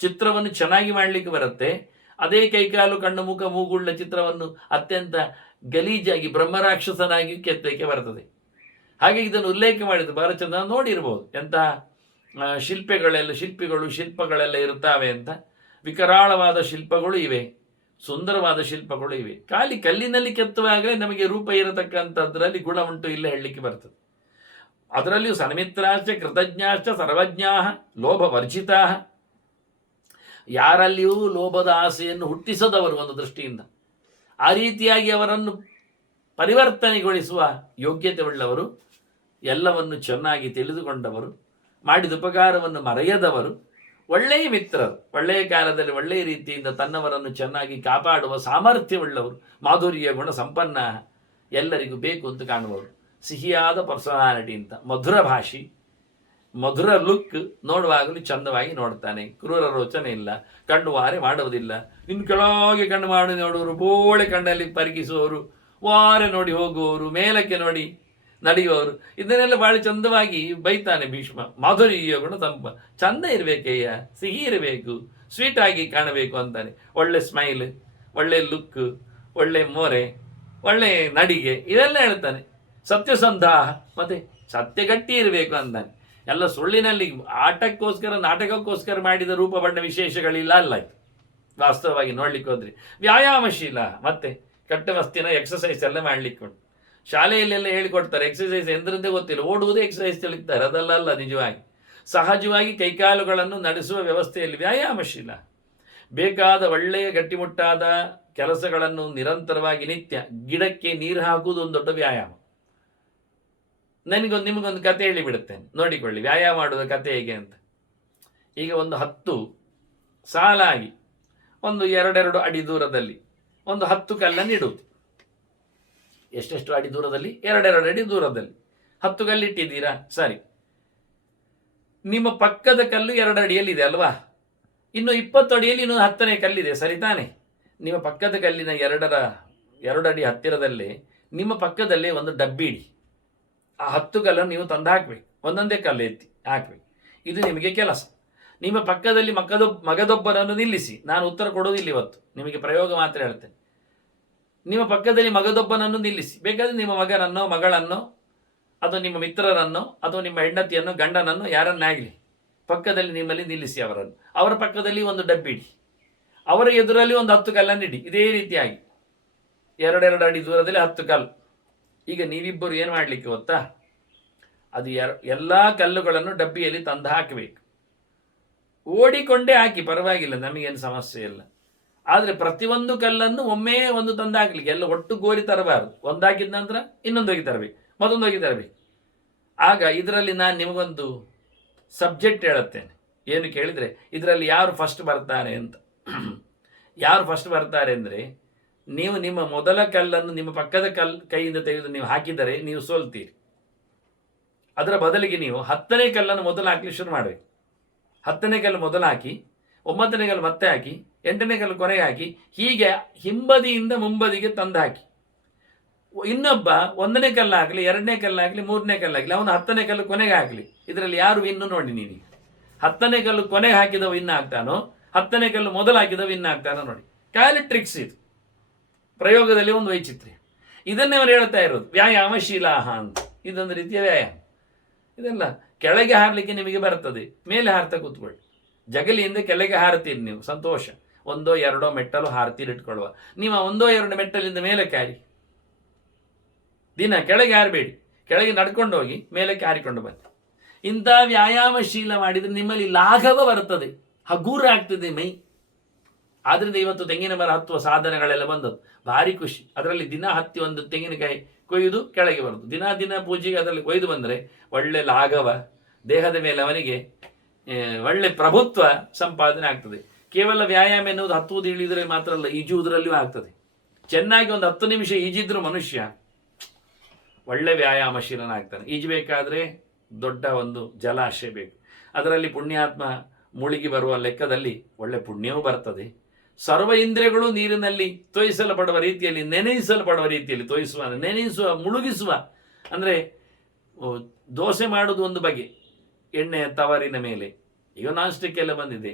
ಚಿತ್ರವನ್ನು ಚೆನ್ನಾಗಿ ಮಾಡಲಿಕ್ಕೆ ಬರುತ್ತೆ. ಅದೇ ಕೈಕಾಲು, ಕಣ್ಣು, ಮುಖ, ಮೂಗುಳ್ಳ ಚಿತ್ರವನ್ನು ಅತ್ಯಂತ ಗಲೀಜಾಗಿ ಬ್ರಹ್ಮರಾಕ್ಷಸನಾಗಿ ಕೆತ್ತಕ್ಕೆ ಬರ್ತದೆ. ಹಾಗೆ ಇದನ್ನು ಉಲ್ಲೇಖ ಮಾಡಿದ್ದು ಬಹಳ ಚಂದ ನೋಡಿರ್ಬೋದು. ಎಂತಹ ಶಿಲ್ಪಗಳೆಲ್ಲ ಇರುತ್ತವೆ ಅಂತ. ವಿಕರಾಳವಾದ ಶಿಲ್ಪಗಳು ಇವೆ, ಸುಂದರವಾದ ಶಿಲ್ಪಗಳು ಇವೆ. ಕಲ್ಲಿನಲ್ಲಿ ಕೆತ್ತುವಾಗಲೇ ನಮಗೆ ರೂಪ ಇರತಕ್ಕಂಥದ್ರಲ್ಲಿ ಗುಣ ಉಂಟು ಇಲ್ಲ ಹೇಳಲಿಕ್ಕೆ ಬರ್ತದೆ. ಅದರಲ್ಲಿಯೂ ಸನ್ಮಿತ್ರಾಶ್ಚ ಕೃತಜ್ಞಾಶ್ಚ ಸರ್ವಜ್ಞಾ ಲೋಭವರ್ಜಿತಾ. ಯಾರಲ್ಲಿಯೂ ಲೋಭದ ಆಸೆಯನ್ನು ಹುಟ್ಟಿಸದವರು ಒಂದು ದೃಷ್ಟಿಯಿಂದ. ಆ ರೀತಿಯಾಗಿ ಅವರನ್ನು ಪರಿವರ್ತನೆಗೊಳಿಸುವ ಯೋಗ್ಯತೆ ಉಳ್ಳವರು, ಎಲ್ಲವನ್ನು ಚೆನ್ನಾಗಿ ತಿಳಿದುಕೊಂಡವರು, ಮಾಡಿದ ಉಪಕಾರವನ್ನು ಮರೆಯದವರು, ಒಳ್ಳೆಯ ಮಿತ್ರರು, ಒಳ್ಳೆಯ ಕಾಲದಲ್ಲಿ ಒಳ್ಳೆಯ ರೀತಿಯಿಂದ ತನ್ನವರನ್ನು ಚೆನ್ನಾಗಿ ಕಾಪಾಡುವ ಸಾಮರ್ಥ್ಯವುಳ್ಳವರು, ಮಾಧುರ್ಯ ಗುಣ ಸಂಪನ್ನ, ಎಲ್ಲರಿಗೂ ಬೇಕು ಅಂತ ಕಾಣುವವರು. ಸಿಹಿಯಾದ ಪರ್ಸನಾಲಿಟಿ ಅಂತ, ಮಧುರ ಭಾಷಿ, ಮಧುರ ಲುಕ್, ನೋಡುವಾಗಲೂ ಚಂದವಾಗಿ ನೋಡ್ತಾನೆ, ಕ್ರೂರ ರೋಚನೆ ಇಲ್ಲ, ಕಣ್ಣು ವಾರೆ ಮಾಡುವುದಿಲ್ಲ. ಇನ್ನು ಕೆಳಗೆ ಕಣ್ಣು ಮಾಡಿ ನೋಡುವವರು, ಬೋಳೆ ಕಣ್ಣಲ್ಲಿ ಪರಿಗಿಸುವವರು, ವಾರೆ ನೋಡಿ ಹೋಗುವವರು, ಮೇಲಕ್ಕೆ ನೋಡಿ ನಡೆಯುವವರು, ಇದನ್ನೆಲ್ಲ ಭಾಳ ಚಂದವಾಗಿ ಬೈತಾನೆ ಭೀಷ್ಮ. ಮಾಧುರ್ಯ ಗುಣ ಚಂದ ಇರಬೇಕಯ್ಯ, ಸಿಹಿ ಇರಬೇಕು, ಸ್ವೀಟ್ ಆಗಿ ಕಾಣಬೇಕು ಅಂತಾನೆ. ಒಳ್ಳೆ ಸ್ಮೈಲ್, ಒಳ್ಳೆ ಲುಕ್, ಒಳ್ಳೆ ಮೋರೆ, ಒಳ್ಳೆ ನಡಿಗೆ, ಇದೆಲ್ಲ ಹೇಳ್ತಾನೆ. ಸತ್ಯಸಂಧಾಹ, ಮತ್ತೆ ಸತ್ಯ ಗಟ್ಟಿ ಇರಬೇಕು ಅಂತಾನೆ. ಎಲ್ಲ ಸುಳ್ಳಿನಲ್ಲಿ ಆಟಕ್ಕೋಸ್ಕರ, ನಾಟಕಕ್ಕೋಸ್ಕರ ಮಾಡಿದ ರೂಪ ಬಣ್ಣ ವಿಶೇಷಗಳಿಲ್ಲ ಅಲ್ಲ. ವಾಸ್ತವವಾಗಿ ನೋಡ್ಲಿಕ್ಕೆ ಹೋದ್ರೆ ವ್ಯಾಯಾಮಶೀಲ, ಮತ್ತೆ ಕಟ್ಟವಸ್ತಿನ ಎಕ್ಸಸೈಸ್ ಎಲ್ಲ ಮಾಡ್ಲಿಕ್ಕೆ ಉಂಟು. ಶಾಲೆಯಲ್ಲೆಲ್ಲ ಹೇಳಿಕೊಡ್ತಾರೆ ಎಕ್ಸಸೈಸ್ ಎಂದ್ರಂತೆ ಗೊತ್ತಿಲ್ಲ, ಓಡುವುದೇ ಎಕ್ಸಸೈಸ್ ತಿಳಿತಾರೆ. ಅದಲ್ಲ ನಿಜವಾಗಿ ಸಹಜವಾಗಿ ಕೈಕಾಲುಗಳನ್ನು ನಡೆಸುವ ವ್ಯವಸ್ಥೆಯಲ್ಲಿ ವ್ಯಾಯಾಮಶೀಲ. ಬೇಕಾದ ಒಳ್ಳೆಯ ಗಟ್ಟಿಮುಟ್ಟಾದ ಕೆಲಸಗಳನ್ನು ನಿರಂತರವಾಗಿ ನಿತ್ಯ, ಗಿಡಕ್ಕೆ ನೀರು ಹಾಕುವುದು ಒಂದು ದೊಡ್ಡ ವ್ಯಾಯಾಮ. ನಿಮಗೊಂದು ಕತೆ ಹೇಳಿಬಿಡುತ್ತೇನೆ, ನೋಡಿಕೊಳ್ಳಿ ವ್ಯಾಯಾಮ ಮಾಡುವ ಕತೆ ಹೇಗೆ ಅಂತ. ಈಗ ಒಂದು 10 ಸಾಲಾಗಿ ಒಂದು 2 ಅಡಿ ದೂರದಲ್ಲಿ ಒಂದು 10 ಕಲ್ಲನ್ನು ಇಡುವುದು. ಎಷ್ಟೆಷ್ಟು ಅಡಿ ದೂರದಲ್ಲಿ? 2 ಅಡಿ ದೂರದಲ್ಲಿ 10 ಕಲ್ಲು ಇಟ್ಟಿದ್ದೀರಾ, ಸರಿ. ನಿಮ್ಮ ಪಕ್ಕದ ಕಲ್ಲು 2 ಅಡಿಯಲ್ಲಿ ಇದೆ ಅಲ್ವಾ? ಇನ್ನು 20 ಅಡಿಯಲ್ಲಿ ಇನ್ನೊಂದು 10ನೇ ಕಲ್ಲಿದೆ, ಸರಿ ತಾನೆ? ನಿಮ್ಮ ಪಕ್ಕದ ಕಲ್ಲಿನ 2 ಅಡಿ ಹತ್ತಿರದಲ್ಲೇ ನಿಮ್ಮ ಪಕ್ಕದಲ್ಲೇ ಒಂದು ಡಬ್ಬಿ ಇಡಿ. ಆ 10 ಕಲ್ಲನ್ನು ನೀವು ತಂದು ಹಾಕಬೇಕು, ಒಂದೊಂದೇ ಕಲ್ಲು ಎತ್ತಿ ಹಾಕಬೇಕು. ಇದು ನಿಮಗೆ ಕೆಲಸ. ನಿಮ್ಮ ಪಕ್ಕದಲ್ಲಿ ಮಗದೊಬ್ಬನನ್ನು ನಿಲ್ಲಿಸಿ. ನಾನು ಉತ್ತರ ಕೊಡೋದಿಲ್ಲ ಇವತ್ತು, ನಿಮಗೆ ಪ್ರಯೋಗ ಮಾತ್ರ ಹೇಳ್ತೇನೆ. ನಿಮ್ಮ ಪಕ್ಕದಲ್ಲಿ ಮಗದೊಬ್ಬನನ್ನು ನಿಲ್ಲಿಸಿ. ಬೇಕಾದರೆ ನಿಮ್ಮ ಮಗನನ್ನೋ ಮಗಳನ್ನೋ ಅಥವಾ ನಿಮ್ಮ ಮಿತ್ರರನ್ನೋ ಅಥವಾ ನಿಮ್ಮ ಹೆಂಡತಿಯನ್ನು ಗಂಡನನ್ನು ಯಾರನ್ನಾಗಲಿ ಪಕ್ಕದಲ್ಲಿ ನಿಮ್ಮಲ್ಲಿ ನಿಲ್ಲಿಸಿ. ಅವರ ಪಕ್ಕದಲ್ಲಿ ಒಂದು ಡಬ್ಬಿ ಇಡಿ. ಅವರ ಎದುರಲ್ಲಿ ಒಂದು 10 ಕಲ್ಲನ್ನು ಇಡಿ. ಇದೇ ರೀತಿಯಾಗಿ 2 ಅಡಿ ದೂರದಲ್ಲಿ 10 ಕಲ್ಲು. ಈಗ ನೀವಿಬ್ಬರು ಏನು ಮಾಡಲಿಕ್ಕೆ ಗೊತ್ತಾ? ಅದು ಎಲ್ಲ ಕಲ್ಲುಗಳನ್ನು ಡಬ್ಬಿಯಲ್ಲಿ ತಂದು ಹಾಕಬೇಕು. ಓಡಿಕೊಂಡೇ ಹಾಕಿ, ಪರವಾಗಿಲ್ಲ, ನಮಗೇನು ಸಮಸ್ಯೆ ಇಲ್ಲ. ಆದರೆ ಪ್ರತಿಯೊಂದು ಕಲ್ಲನ್ನು ಒಮ್ಮೆ ಒಂದು ತಂದು ಹಾಕ್ಲಿಕ್ಕೆ, ಎಲ್ಲ ಒಟ್ಟು ಗೋರಿ ತರಬಾರದು. ಒಂದು ಹಾಕಿದ ನಂತರ ಇನ್ನೊಂದು ಹೋಗಿ ತರಬೇಕು, ಮತ್ತೊಂದು ಹೋಗಿ ತರಬೇಕು. ಆಗ ಇದರಲ್ಲಿ ನಾನು ನಿಮಗೊಂದು ಸಬ್ಜೆಕ್ಟ್ ಹೇಳುತ್ತೇನೆ. ಏನು ಕೇಳಿದರೆ, ಇದರಲ್ಲಿ ಯಾರು ಫಸ್ಟ್ ಬರ್ತಾರೆ ಅಂತ. ಯಾರು ಫಸ್ಟ್ ಬರ್ತಾರೆ ಅಂದರೆ, ನೀವು ನಿಮ್ಮ ಮೊದಲ ಕಲ್ಲನ್ನು ನಿಮ್ಮ ಪಕ್ಕದ ಕೈಯಿಂದ ತೆಗೆದು ನೀವು ಹಾಕಿದರೆ ನೀವು ಸೋಲ್ತೀರಿ. ಅದರ ಬದಲಿಗೆ ನೀವು 10ನೇ ಕಲ್ಲನ್ನು ಮೊದಲು ಹಾಕಲಿಕ್ಕೆ ಶುರು ಮಾಡಬೇಕು. 10ನೇ ಕಲ್ಲು ಮೊದಲು ಹಾಕಿ, 9ನೇ ಕಲ್ಲು ಮತ್ತೆ ಹಾಕಿ, 8ನೇ ಕಲ್ಲು ಕೊನೆಗೆ ಹಾಕಿ, ಹೀಗೆ ಹಿಂಬದಿಯಿಂದ ಮುಂಬದಿಗೆ ತಂದು ಹಾಕಿ. ಇನ್ನೊಬ್ಬ 1ನೇ ಕಲ್ಲು ಹಾಕಲಿ, 2ನೇ ಕಲ್ಲು ಹಾಕಲಿ, 3ನೇ ಕಲ್ಲು ಹಾಕಲಿ, ಅವನು 10ನೇ ಕಲ್ಲು ಕೊನೆಗೆ ಹಾಕಲಿ. ಇದರಲ್ಲಿ ಯಾರು ವಿನ್ನು ನೋಡಿ. ನೀನು 10ನೇ ಕಲ್ಲು ಕೊನೆಗೆ ಹಾಕಿದವ ವಿನ್ ಆಗ್ತಾನೋ, 10ನೇ ಕಲ್ಲು ಮೊದಲು ಹಾಕಿದವ ವಿನ್ ಆಗ್ತಾನೋ ನೋಡಿ. ಖಾಲಿ ಟ್ರಿಕ್ಸ್ ಇದು. ಪ್ರಯೋಗದಲ್ಲಿ ಒಂದು ವೈಚಿತ್ರ್ಯ. ಇದನ್ನೇ ಅವರು ಹೇಳ್ತಾ ಇರೋದು ವ್ಯಾಯಾಮಶೀಲಾಹ ಅಂತ. ಇದೊಂದು ರೀತಿಯ ವ್ಯಾಯಾಮ. ಇದೆಲ್ಲ ಕೆಳಗೆ ಹಾರಲಿಕ್ಕೆ ನಿಮಗೆ ಬರ್ತದೆ, ಮೇಲೆ ಹಾರ್ತಾ ಕೂತ್ಕೊಳ್ಳಿ. ಜಗಲಿಯಿಂದ ಕೆಳಗೆ ಹಾರ್ತೀರಿ ನೀವು, ಸಂತೋಷ. 1-2 ಮೆಟ್ಟಲು ಹಾರ್ತೀರಿ ಇಟ್ಕೊಳ್ಳುವ. ನೀವು 1-2 ಮೆಟ್ಟಲಿಂದ ಮೇಲೆ ಹಾರಿ. ದಿನ ಕೆಳಗೆ ಹಾರಬೇಡಿ, ಕೆಳಗೆ ನಡ್ಕೊಂಡು ಹೋಗಿ ಮೇಲಕ್ಕೆ ಹಾರಿಕೊಂಡು ಬನ್ನಿ. ಇಂಥ ವ್ಯಾಯಾಮಶೀಲ ಮಾಡಿದರೆ ನಿಮ್ಮಲ್ಲಿ ಲಾಘವ ಬರ್ತದೆ, ಹಗೂರ ಆಗ್ತದೆ ಮೈ. ಆದ್ರಿಂದ ಇವತ್ತು ತೆಂಗಿನ ಮರ ಹತ್ತುವ ಸಾಧನಗಳೆಲ್ಲ ಬಂದದ್ದು, ಭಾರಿ ಖುಷಿ. ಅದರಲ್ಲಿ ದಿನ ಹತ್ತಿ ಒಂದು ತೆಂಗಿನಕಾಯಿ ಕೊಯ್ದು ಕೆಳಗೆ ಬರೋದು. ದಿನ ಪೂಜೆಗೆ ಅದರಲ್ಲಿ ಕೊಯ್ದು ಬಂದರೆ ಒಳ್ಳೆ ಲಾಘವ, ದೇಹದ ಮೇಲೆ ಅವನಿಗೆ ಒಳ್ಳೆ ಪ್ರಭುತ್ವ ಸಂಪಾದನೆ ಆಗ್ತದೆ. ಕೇವಲ ವ್ಯಾಯಾಮ ಎನ್ನುವುದು ಹತ್ತುವುದು ಇಳಿಯುವುದರಲ್ಲಿ ಮಾತ್ರ ಅಲ್ಲ, ಈಜುವುದರಲ್ಲಿಯೂ ಆಗ್ತದೆ. ಚೆನ್ನಾಗಿ ಒಂದು 10 ನಿಮಿಷ ಈಜಿದ್ರು ಮನುಷ್ಯ ಒಳ್ಳೆ ವ್ಯಾಯಾಮಶೀಲನಾಗ್ತಾನೆ. ಈಜಬೇಕಾದ್ರೆ ದೊಡ್ಡ ಒಂದು ಜಲಾಶಯ ಬೇಕು. ಅದರಲ್ಲಿ ಪುಣ್ಯಾತ್ಮ ಮುಳುಗಿ ಬರುವ ಲೆಕ್ಕದಲ್ಲಿ ಒಳ್ಳೆ ಪುಣ್ಯವೂ ಬರ್ತದೆ. ಸರ್ವ ಇಂದ್ರಿಯಗಳು ನೀರಿನಲ್ಲಿ ತೋಯಿಸಲ್ಪಡುವ ರೀತಿಯಲ್ಲಿ, ನೆನೆಯಿಸಲ್ಪಡುವ ರೀತಿಯಲ್ಲಿ, ನೆನೆಸುವ, ಮುಳುಗಿಸುವ. ಅಂದರೆ ದೋಸೆ ಮಾಡೋದು ಒಂದು ಬಗೆ, ಎಣ್ಣೆಯ ತವರಿನ ಮೇಲೆ. ಈಗ ನಾನ್ ಸ್ಟಿಕ್ ಎಲ್ಲ ಬಂದಿದೆ.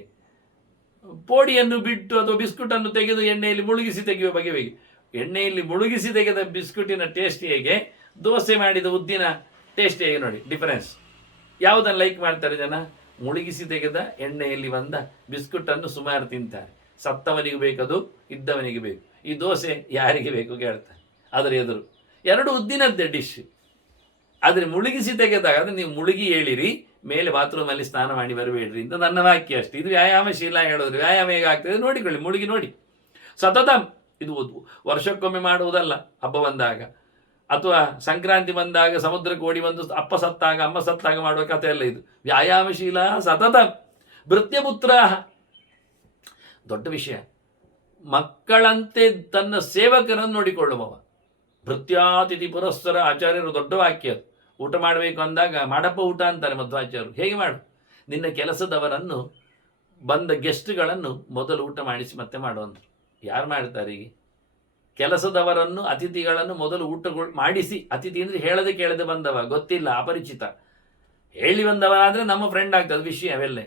ಪೋಡಿಯನ್ನು ಬಿಟ್ಟು ಅಥವಾ ಬಿಸ್ಕುಟನ್ನು ತೆಗೆದು ಎಣ್ಣೆಯಲ್ಲಿ ಮುಳುಗಿಸಿ ತೆಗೆಯುವ ಬಗೆ ಬೇಗೆ. ಎಣ್ಣೆಯಲ್ಲಿ ಮುಳುಗಿಸಿ ತೆಗೆದ ಬಿಸ್ಕುಟಿನ ಟೇಸ್ಟ್ ಹೇಗೆ, ದೋಸೆ ಮಾಡಿದ ಉದ್ದಿನ ಟೇಸ್ಟ್ ಹೇಗೆ ನೋಡಿ, ಡಿಫರೆನ್ಸ್. ಯಾವುದನ್ನು ಲೈಕ್ ಮಾಡ್ತಾರೆ ಜನ? ಮುಳುಗಿಸಿ ತೆಗೆದ ಎಣ್ಣೆಯಲ್ಲಿ ಬಂದ ಬಿಸ್ಕುಟನ್ನು ಸುಮಾರು ತಿಂತಾರೆ. ಸತ್ತವನಿಗೆ ಬೇಕದು, ಇದ್ದವನಿಗೆ ಬೇಕು. ಈ ದೋಸೆ ಯಾರಿಗೆ ಬೇಕು ಕೇಳ್ತಾರೆ. ಅದರ ಎದುರು 2 ಉದ್ದಿನದ್ದೇ ಡಿಶ್. ಆದರೆ ಮುಳುಗಿಸಿ ತೆಗೆದಾಗ ಅಂದರೆ ನೀವು ಮುಳುಗಿ ಹೇಳಿರಿ, ಮೇಲೆ ಬಾತ್ರೂಮಲ್ಲಿ ಸ್ನಾನ ಮಾಡಿ ಬರಬೇಡ್ರಿ ಅಂತ ನನ್ನ ವಾಕ್ಯ ಅಷ್ಟೇ. ಇದು ವ್ಯಾಯಾಮಶೀಲ ಹೇಳಿದ್ರು. ವ್ಯಾಯಾಮ ಹೇಗಾಗ್ತದೆ ನೋಡಿಕೊಳ್ಳಿ, ಮುಳುಗಿ ನೋಡಿ. ಸತತ ಇದು ವರ್ಷಕ್ಕೊಮ್ಮೆ ಮಾಡುವುದಲ್ಲ. ಹಬ್ಬ ಬಂದಾಗ ಅಥವಾ ಸಂಕ್ರಾಂತಿ ಬಂದಾಗ ಸಮುದ್ರಕ್ಕೆ ಓಡಿ ಬಂದು ಅಪ್ಪ ಸತ್ತಾಗ ಅಮ್ಮ ಸತ್ತಾಗ ಮಾಡುವ ಕಥೆ ಎಲ್ಲ ಇದು. ವ್ಯಾಯಾಮಶೀಲ ಸತತ ಭೃತ್ಯಪುತ್ರ. ದೊಡ್ಡ ವಿಷಯ. ಮಕ್ಕಳಂತೆ ತನ್ನ ಸೇವಕರನ್ನು ನೋಡಿಕೊಳ್ಳುವವ. ಭೃತ್ಯಾತಿಥಿ ಪುರಸ್ಸರ. ಆಚಾರ್ಯರು ದೊಡ್ಡ ವಾಕ್ಯ. ಊಟ ಮಾಡಬೇಕು ಅಂದಾಗ ಮಾಡಪ್ಪ ಊಟ ಅಂತಾರೆ ಮಧ್ವಾಚಾರ್ಯರು. ಹೇಗೆ ಮಾಡು? ನಿನ್ನ ಕೆಲಸದವರನ್ನು, ಬಂದ ಗೆಸ್ಟ್ಗಳನ್ನು ಮೊದಲು ಊಟ ಮಾಡಿಸಿ ಮತ್ತೆ ಮಾಡುವಂಥರು. ಯಾರು ಮಾಡ್ತಾರೆ ಈಗ? ಕೆಲಸದವರನ್ನು, ಅತಿಥಿಗಳನ್ನು ಮೊದಲು ಊಟ ಮಾಡಿಸಿ. ಅತಿಥಿ ಅಂದರೆ ಹೇಳದೆ ಕೇಳದೆ ಬಂದವ, ಗೊತ್ತಿಲ್ಲ, ಅಪರಿಚಿತ. ಹೇಳಿ ಬಂದವ ಆದರೆ ನಮ್ಮ ಫ್ರೆಂಡ್ ಆಗ್ತದೆ ವಿಷಯ ಅವೆಲ್ಲ.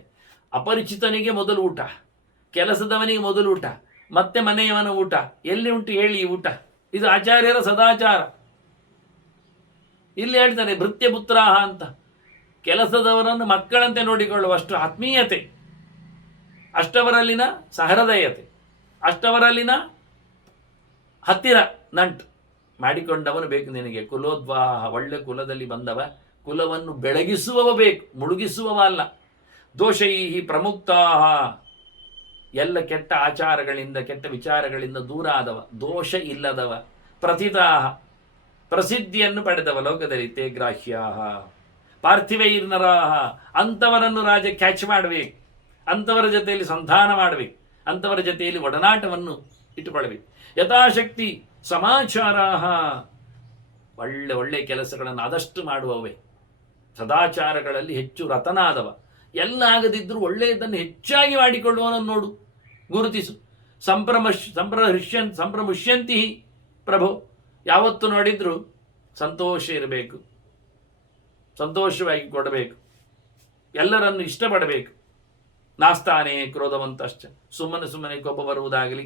ಅಪರಿಚಿತನಿಗೆ ಮೊದಲು ಊಟ, ಕೆಲಸದವನಿಗೆ ಮೊದಲು ಊಟ, ಮತ್ತೆ ಮನೆಯವನ ಊಟ. ಎಲ್ಲಿ ಉಂಟು ಹೇಳಿ ಈ ಊಟ? ಇದು ಆಚಾರ್ಯರ ಸದಾಚಾರ. ಇಲ್ಲಿ ಹೇಳ್ತಾನೆ ಭೃತ್ಯಪುತ್ರಾಹ ಅಂತ. ಕೆಲಸದವರನ್ನು ಮಕ್ಕಳಂತೆ ನೋಡಿಕೊಳ್ಳುವಷ್ಟು ಆತ್ಮೀಯತೆ, ಅಷ್ಟವರಲ್ಲಿನ ಸಹೃದಯತೆ, ಅಷ್ಟವರಲ್ಲಿನ ಹತ್ತಿರ ನಂಟು ಮಾಡಿಕೊಂಡವನು ಬೇಕು ನಿನಗೆ. ಕುಲೋದ್ವಾಹ. ಒಳ್ಳೆ ಕುಲದಲ್ಲಿ ಬಂದವ, ಕುಲವನ್ನು ಬೆಳಗಿಸುವವ ಬೇಕು, ಮುಳುಗಿಸುವವ ಅಲ್ಲ. ದೋಷೈಹಿ ಪ್ರಮುಕ್ತಾಹ. ಎಲ್ಲ ಕೆಟ್ಟ ಆಚಾರಗಳಿಂದ, ಕೆಟ್ಟ ವಿಚಾರಗಳಿಂದ ದೂರ ಆದವ, ದೋಷ ಇಲ್ಲದವ. ಪ್ರಥಿತಾಹ. ಪ್ರಸಿದ್ಧಿಯನ್ನು ಪಡೆದವ ಲೋಕದಲ್ಲಿ ತೇ ಗ್ರಾಹ್ಯಾಹ ಪಾರ್ಥಿವೈರ್ನರಾಹ, ಅಂಥವರನ್ನು ರಾಜ ಕ್ಯಾಚ್ ಮಾಡಬೇಕು, ಅಂಥವರ ಜೊತೆಯಲ್ಲಿ ಸಂಧಾನ ಮಾಡಬೇಕು, ಅಂಥವರ ಜೊತೆಯಲ್ಲಿ ಒಡನಾಟವನ್ನು ಇಟ್ಟುಕೊಳ್ಳಬೇಕು. ಯಥಾಶಕ್ತಿ ಸಮಾಚಾರಾಹ, ಒಳ್ಳೆ ಒಳ್ಳೆ ಕೆಲಸಗಳನ್ನು ಆದಷ್ಟು ಮಾಡುವವೇ, ಸದಾಚಾರಗಳಲ್ಲಿ ಹೆಚ್ಚು ರತನಾದವ, ಎಲ್ಲ ಆಗದಿದ್ದರೂ ಒಳ್ಳೆಯದನ್ನು ಹೆಚ್ಚಾಗಿ ಮಾಡಿಕೊಳ್ಳುವನನ್ನು ನೋಡು, ಗುರುತಿಸು. ಸಂಪ್ರಮುಷ್ಯಂತಿ ಪ್ರಭು, ಯಾವತ್ತು ನೋಡಿದ್ರು ಸಂತೋಷ ಇರಬೇಕು, ಸಂತೋಷವಾಗಿ ಕೊಡಬೇಕು, ಎಲ್ಲರನ್ನು ಇಷ್ಟಪಡಬೇಕು. ನಾಸ್ತಾನೇ ಕ್ರೋಧವಂತಶ್ಚ, ಸುಮ್ಮನೆ ಕೋಪ ಬರುವುದಾಗಲಿ,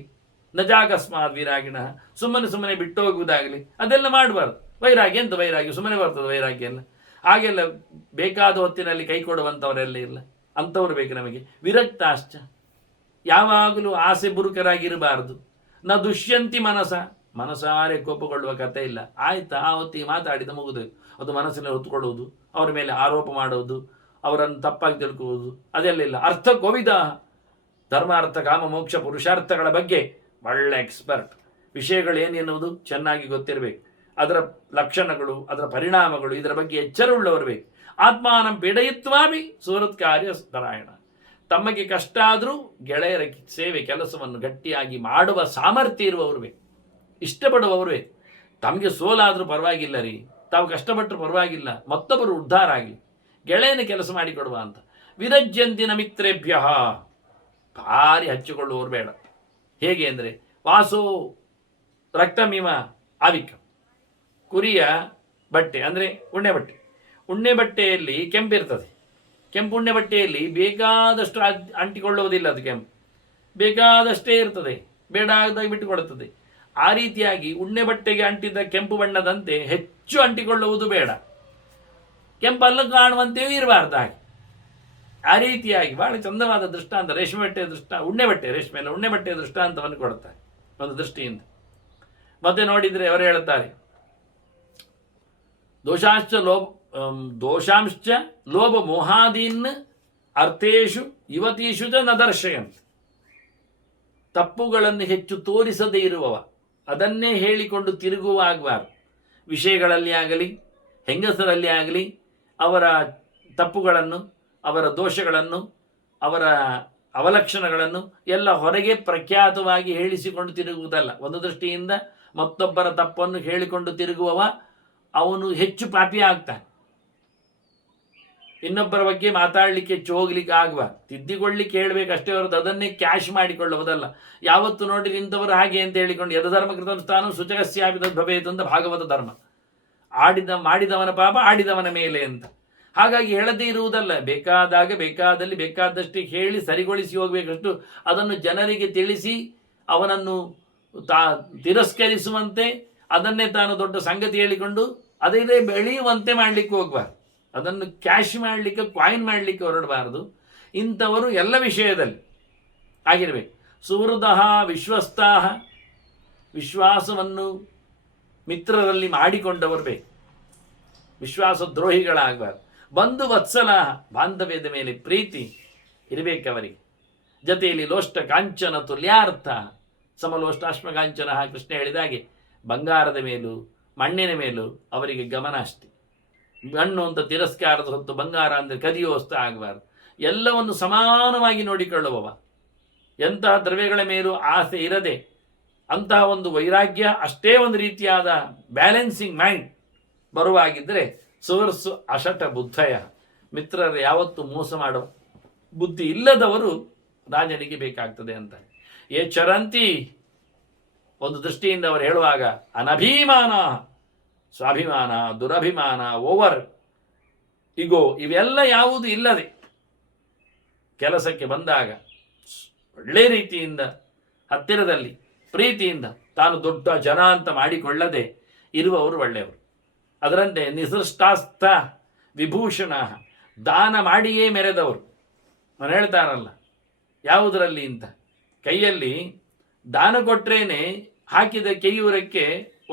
ನಜಾಕಸ್ಮಾತ್ ವಿರಾಗಿಣ, ಸುಮ್ಮನೆ ಬಿಟ್ಟೋಗುವುದಾಗಲಿ ಅದೆಲ್ಲ ಮಾಡಬಾರ್ದು. ವೈರಾಗ್ಯ ಎಂತ ವೈರಾಗ್ಯ, ಸುಮ್ಮನೆ ಬರ್ತದೆ ವೈರಾಗ್ಯ ಎಲ್ಲ, ಹಾಗೆಲ್ಲ ಬೇಕಾದ ಹೊತ್ತಿನಲ್ಲಿ ಕೈ ಕೊಡುವಂಥವರೆಲ್ಲ ಇಲ್ಲ, ಅಂಥವ್ರು ಬೇಕು ನಮಗೆ. ವಿರಕ್ತಾಶ್ಚ, ಯಾವಾಗಲೂ ಆಸೆ ಬುರುಕರಾಗಿರಬಾರದು. ನ ದುಷ್ಯಂತಿ ಮನಸಾರೆ ಕೋಪಗೊಳ್ಳುವ ಕಥೆ ಇಲ್ಲ. ಆಯ್ತಾ, ಆ ಹೊತ್ತಿಗೆ ಮಾತಾಡಿದ ಮುಗಿದು, ಅದು ಮನಸ್ಸಿನಲ್ಲಿ ಹೊತ್ತುಕೊಳ್ಳುವುದು, ಅವರ ಮೇಲೆ ಆರೋಪ ಮಾಡುವುದು, ಅವರನ್ನು ತಪ್ಪಾಗಿ ತಿಳ್ಕುವುದು, ಅದೆಲ್ಲ ಇಲ್ಲ. ಅರ್ಥ ಕೋವಿದ, ಧರ್ಮ ಅರ್ಥ ಕಾಮ ಮೋಕ್ಷ ಪುರುಷಾರ್ಥಗಳ ಬಗ್ಗೆ ಒಳ್ಳೆ ಎಕ್ಸ್ಪರ್ಟ್, ವಿಷಯಗಳು ಏನೆನ್ನುವುದು ಚೆನ್ನಾಗಿ ಗೊತ್ತಿರಬೇಕು, ಅದರ ಲಕ್ಷಣಗಳು, ಅದರ ಪರಿಣಾಮಗಳು, ಇದರ ಬಗ್ಗೆ ಎಚ್ಚರವುಳ್ಳವರು ಬೇಕು. ಆತ್ಮಾನಂ ಪೀಡಯಿತ್ವಾಭಿ ಸೂರತ್ ಕಾರ್ಯ ಪರಾಯಣ, ತಮಗೆ ಕಷ್ಟ ಆದರೂ ಗೆಳೆಯರ ಸೇವೆ ಕೆಲಸವನ್ನು ಗಟ್ಟಿಯಾಗಿ ಮಾಡುವ ಸಾಮರ್ಥ್ಯ ಇರುವವರು ಬೇಕು, ಇಷ್ಟಪಡುವವರು ಬೇಕು. ತಮಗೆ ಸೋಲಾದರೂ ಪರವಾಗಿಲ್ಲ ರೀ, ತಾವು ಕಷ್ಟಪಟ್ಟರು ಪರವಾಗಿಲ್ಲ, ಮತ್ತೊಬ್ಬರು ಉದ್ಧಾರ ಆಗಲಿ, ಗೆಳೆಯನ ಕೆಲಸ ಮಾಡಿಕೊಡುವ ಅಂತ. ವಿರಜ್ಯಂತಿನ ಮಿತ್ರೇಭ್ಯ, ಭಾರಿ ಹಚ್ಚಿಕೊಳ್ಳುವವರು ಬೇಡ. ಹೇಗೆ ಅಂದರೆ, ವಾಸೋ ರಕ್ತಮಿಮ ಆವಿಕ, ಕುರಿಯ ಬಟ್ಟೆ ಅಂದರೆ ಉಣ್ಣೆ ಬಟ್ಟೆಯಲ್ಲಿ ಕೆಂಪಿರ್ತದೆ, ಕೆಂಪು ಉಣ್ಣೆ ಬಟ್ಟೆಯಲ್ಲಿ ಬೇಕಾದಷ್ಟು ಅಂಟಿಕೊಳ್ಳುವುದಿಲ್ಲ, ಅದು ಕೆಂಪು ಬೇಕಾದಷ್ಟೇ ಇರ್ತದೆ, ಬೇಡಾದಾಗ ಬಿಟ್ಟುಕೊಳ್ಳುತ್ತದೆ. ಆ ರೀತಿಯಾಗಿ ಉಣ್ಣೆ ಬಟ್ಟೆಗೆ ಅಂಟಿದ ಕೆಂಪು ಬಣ್ಣದಂತೆ ಹೆಚ್ಚು ಅಂಟಿಕೊಳ್ಳುವುದು ಬೇಡ, ಕೆಂಪಲ್ಲ ಕಾಣುವಂತೆಯೂ ಇರಬಾರ್ದು. ಹಾಗೆ ಆ ರೀತಿಯಾಗಿ ಬಹಳ ಚಂದವಾದ ದೃಷ್ಟಾಂತ ರೇಷ್ಮೆ ಬಟ್ಟೆಯ ರೇಷ್ಮೆ ಅಲ್ಲ, ಉಣ್ಣೆ ಬಟ್ಟೆಯ ದೃಷ್ಟಾಂತವನ್ನು ಕೊಡುತ್ತಾರೆ ಒಂದು ದೃಷ್ಟಿಯಿಂದ. ಮತ್ತೆ ನೋಡಿದರೆ ಅವರು ಹೇಳುತ್ತಾರೆ, ದೋಷಾಂಶ್ಚ ಲೋಭ ಮೋಹಾದೀನ್ ಅರ್ಥೇಶು ಯುವತೀಶು ಚ ನ ದರ್ಶಯಂತ್, ತಪ್ಪುಗಳನ್ನು ಹೆಚ್ಚು ತೋರಿಸದೇ ಇರುವವ ಅದನ್ನೇ ಹೇಳಿಕೊಂಡು ತಿರುಗುವಾಗಬಾರದು. ವಿಷಯಗಳಲ್ಲಿ ಆಗಲಿ ಹೆಂಗಸರಲ್ಲಿ ಆಗಲಿ ಅವರ ತಪ್ಪುಗಳನ್ನು, ಅವರ ದೋಷಗಳನ್ನು, ಅವರ ಅವಲಕ್ಷಣಗಳನ್ನು ಎಲ್ಲ ಹೊರಗೆ ಪ್ರಖ್ಯಾತವಾಗಿ ಹೇಳಿಸಿಕೊಂಡು ತಿರುಗುವುದಲ್ಲ. ಒಂದು ದೃಷ್ಟಿಯಿಂದ ಮತ್ತೊಬ್ಬರ ತಪ್ಪನ್ನು ಹೇಳಿಕೊಂಡು ತಿರುಗುವವ ಅವನು ಹೆಚ್ಚು ಪಾಪಿ ಆಗ್ತಾನೆ. ಇನ್ನೊಬ್ಬರ ಬಗ್ಗೆ ಮಾತಾಡಲಿಕ್ಕೆ ಹೆಚ್ಚು ಹೋಗ್ಲಿಕ್ಕೆ ಆಗಬಾರ್ದು, ತಿದ್ದಿಕೊಳ್ಳಿಕ್ಕೆ ಹೇಳಬೇಕಷ್ಟೇ ಹೊರತು ಅದನ್ನೇ ಕ್ಯಾಶ್ ಮಾಡಿಕೊಳ್ಳುವುದಲ್ಲ. ಯಾವತ್ತು ನೋಡಿ ನಿಂತವರು ಹಾಗೆ ಅಂತ ಹೇಳಿಕೊಂಡು ಯಧಧರ್ಮ ಕೃತನುಷ್ಠಾನ ಶುಚಕಸ್ಯಾಪಿ ತದ್ಭವೇತ್ ಅಂತ ಭಾಗವತ ಧರ್ಮ. ಮಾಡಿದವನ ಪಾಪ ಆಡಿದವನ ಮೇಲೆ ಅಂತ. ಹಾಗಾಗಿ ಹೇಳದೇ ಇರುವುದಲ್ಲ, ಬೇಕಾದಾಗ ಬೇಕಾದಲ್ಲಿ ಬೇಕಾದಷ್ಟು ಹೇಳಿ ಸರಿಗೊಳಿಸಿ ಹೋಗಬೇಕಷ್ಟು ಅದನ್ನು ಜನರಿಗೆ ತಿಳಿಸಿ ಅವನನ್ನು ತಿರಸ್ಕರಿಸುವಂತೆ, ಅದನ್ನೇ ತಾನು ದೊಡ್ಡ ಸಂಗತಿ ಹೇಳಿಕೊಂಡು ಅದೇ ಬೆಳೆಯುವಂತೆ ಮಾಡಲಿಕ್ಕೆ ಹೋಗಬಾರ್ದು, ಅದನ್ನು ಕ್ಯಾಶ್ ಮಾಡಲಿಕ್ಕೆ ಕಾಯಿನ್ ಮಾಡಲಿಕ್ಕೆ ಹೊರಡಬಾರದು. ಇಂಥವರು ಎಲ್ಲ ವಿಷಯದಲ್ಲಿ ಆಗಿರಬೇಕು. ಸುಹೃದಃ ವಿಶ್ವಸ್ತಾಹ, ವಿಶ್ವಾಸವನ್ನು ಮಿತ್ರರಲ್ಲಿ ಮಾಡಿಕೊಂಡವರು ಬೇಕು, ವಿಶ್ವಾಸ ದ್ರೋಹಿಗಳಾಗಬಾರ್ದು. ಬಂಧು ವತ್ಸಲಾಹ, ಬಾಂಧವ್ಯದ ಮೇಲೆ ಪ್ರೀತಿ ಇರಬೇಕವರಿಗೆ. ಜೊತೆಯಲ್ಲಿ ಲೋಷ್ಟ ಕಾಂಚನ ತುಲ್ಯಾರ್ಥ ಸಮಲೋಷ್ಟಾಶ್ಮಕಾಂಚನ, ಕೃಷ್ಣ ಹೇಳಿದಾಗೆ ಬಂಗಾರದ ಮೇಲೂ ಮಣ್ಣಿನ ಮೇಲೂ ಅವರಿಗೆ ಗಮನ ಅಷ್ಟೆ. ಮಣ್ಣು ಅಂತ ತಿರಸ್ಕಾರದ ಹೊತ್ತು, ಬಂಗಾರ ಅಂದರೆ ಕದಿಯೋಸ್ತ ಆಗಬಾರ್ದು. ಎಲ್ಲವನ್ನು ಸಮಾನವಾಗಿ ನೋಡಿಕೊಳ್ಳುವವ, ಎಂತಹ ದ್ರವ್ಯಗಳ ಮೇಲೂ ಆಸೆ ಇರದೆ ಅಂತಹ ಒಂದು ವೈರಾಗ್ಯ, ಅಷ್ಟೇ ಒಂದು ರೀತಿಯಾದ ಬ್ಯಾಲೆನ್ಸಿಂಗ್ ಮೈಂಡ್ ಬರುವಾಗಿದ್ದರೆ ಸುವರ್ಸು ಅಶಟ ಬುದ್ಧಯ, ಮಿತ್ರರು ಯಾವತ್ತು ಮೋಸ ಮಾಡುವ ಬುದ್ಧಿ ಇಲ್ಲದವರು ರಾಜನಿಗೆ ಬೇಕಾಗ್ತದೆ ಅಂತ. ಚರಂತಿ, ಒಂದು ದೃಷ್ಟಿಯಿಂದ ಅವರು ಹೇಳುವಾಗ ಅನಭಿಮಾನ, ಸ್ವಾಭಿಮಾನ, ದುರಭಿಮಾನ, ಓವರ್ ಇಗೋ ಇವೆಲ್ಲ ಯಾವುದು ಇಲ್ಲದೆ ಕೆಲಸಕ್ಕೆ ಬಂದಾಗ ಒಳ್ಳೆ ರೀತಿಯಿಂದ ಹತ್ತಿರದಲ್ಲಿ ಪ್ರೀತಿಯಿಂದ ತಾನು ದೊಡ್ಡ ಜನ ಅಂತ ಮಾಡಿಕೊಳ್ಳದೆ ಇರುವವರು ಒಳ್ಳೆಯವರು. ಅದರಂತೆ ನಿಸೃಷ್ಟಾಸ್ಥ ವಿಭೂಷಣ, ದಾನ ಮಾಡಿಯೇ ಮೆರೆದವರು. ನಾನು ಹೇಳ್ತಾರಲ್ಲ ಯಾವುದರಲ್ಲಿ ಅಂತ, ಕೈಯಲ್ಲಿ ದಾನ ಕೊಟ್ರೇನೆ ಹಾಕಿದ ಕೈಯೂರಕ್ಕೆ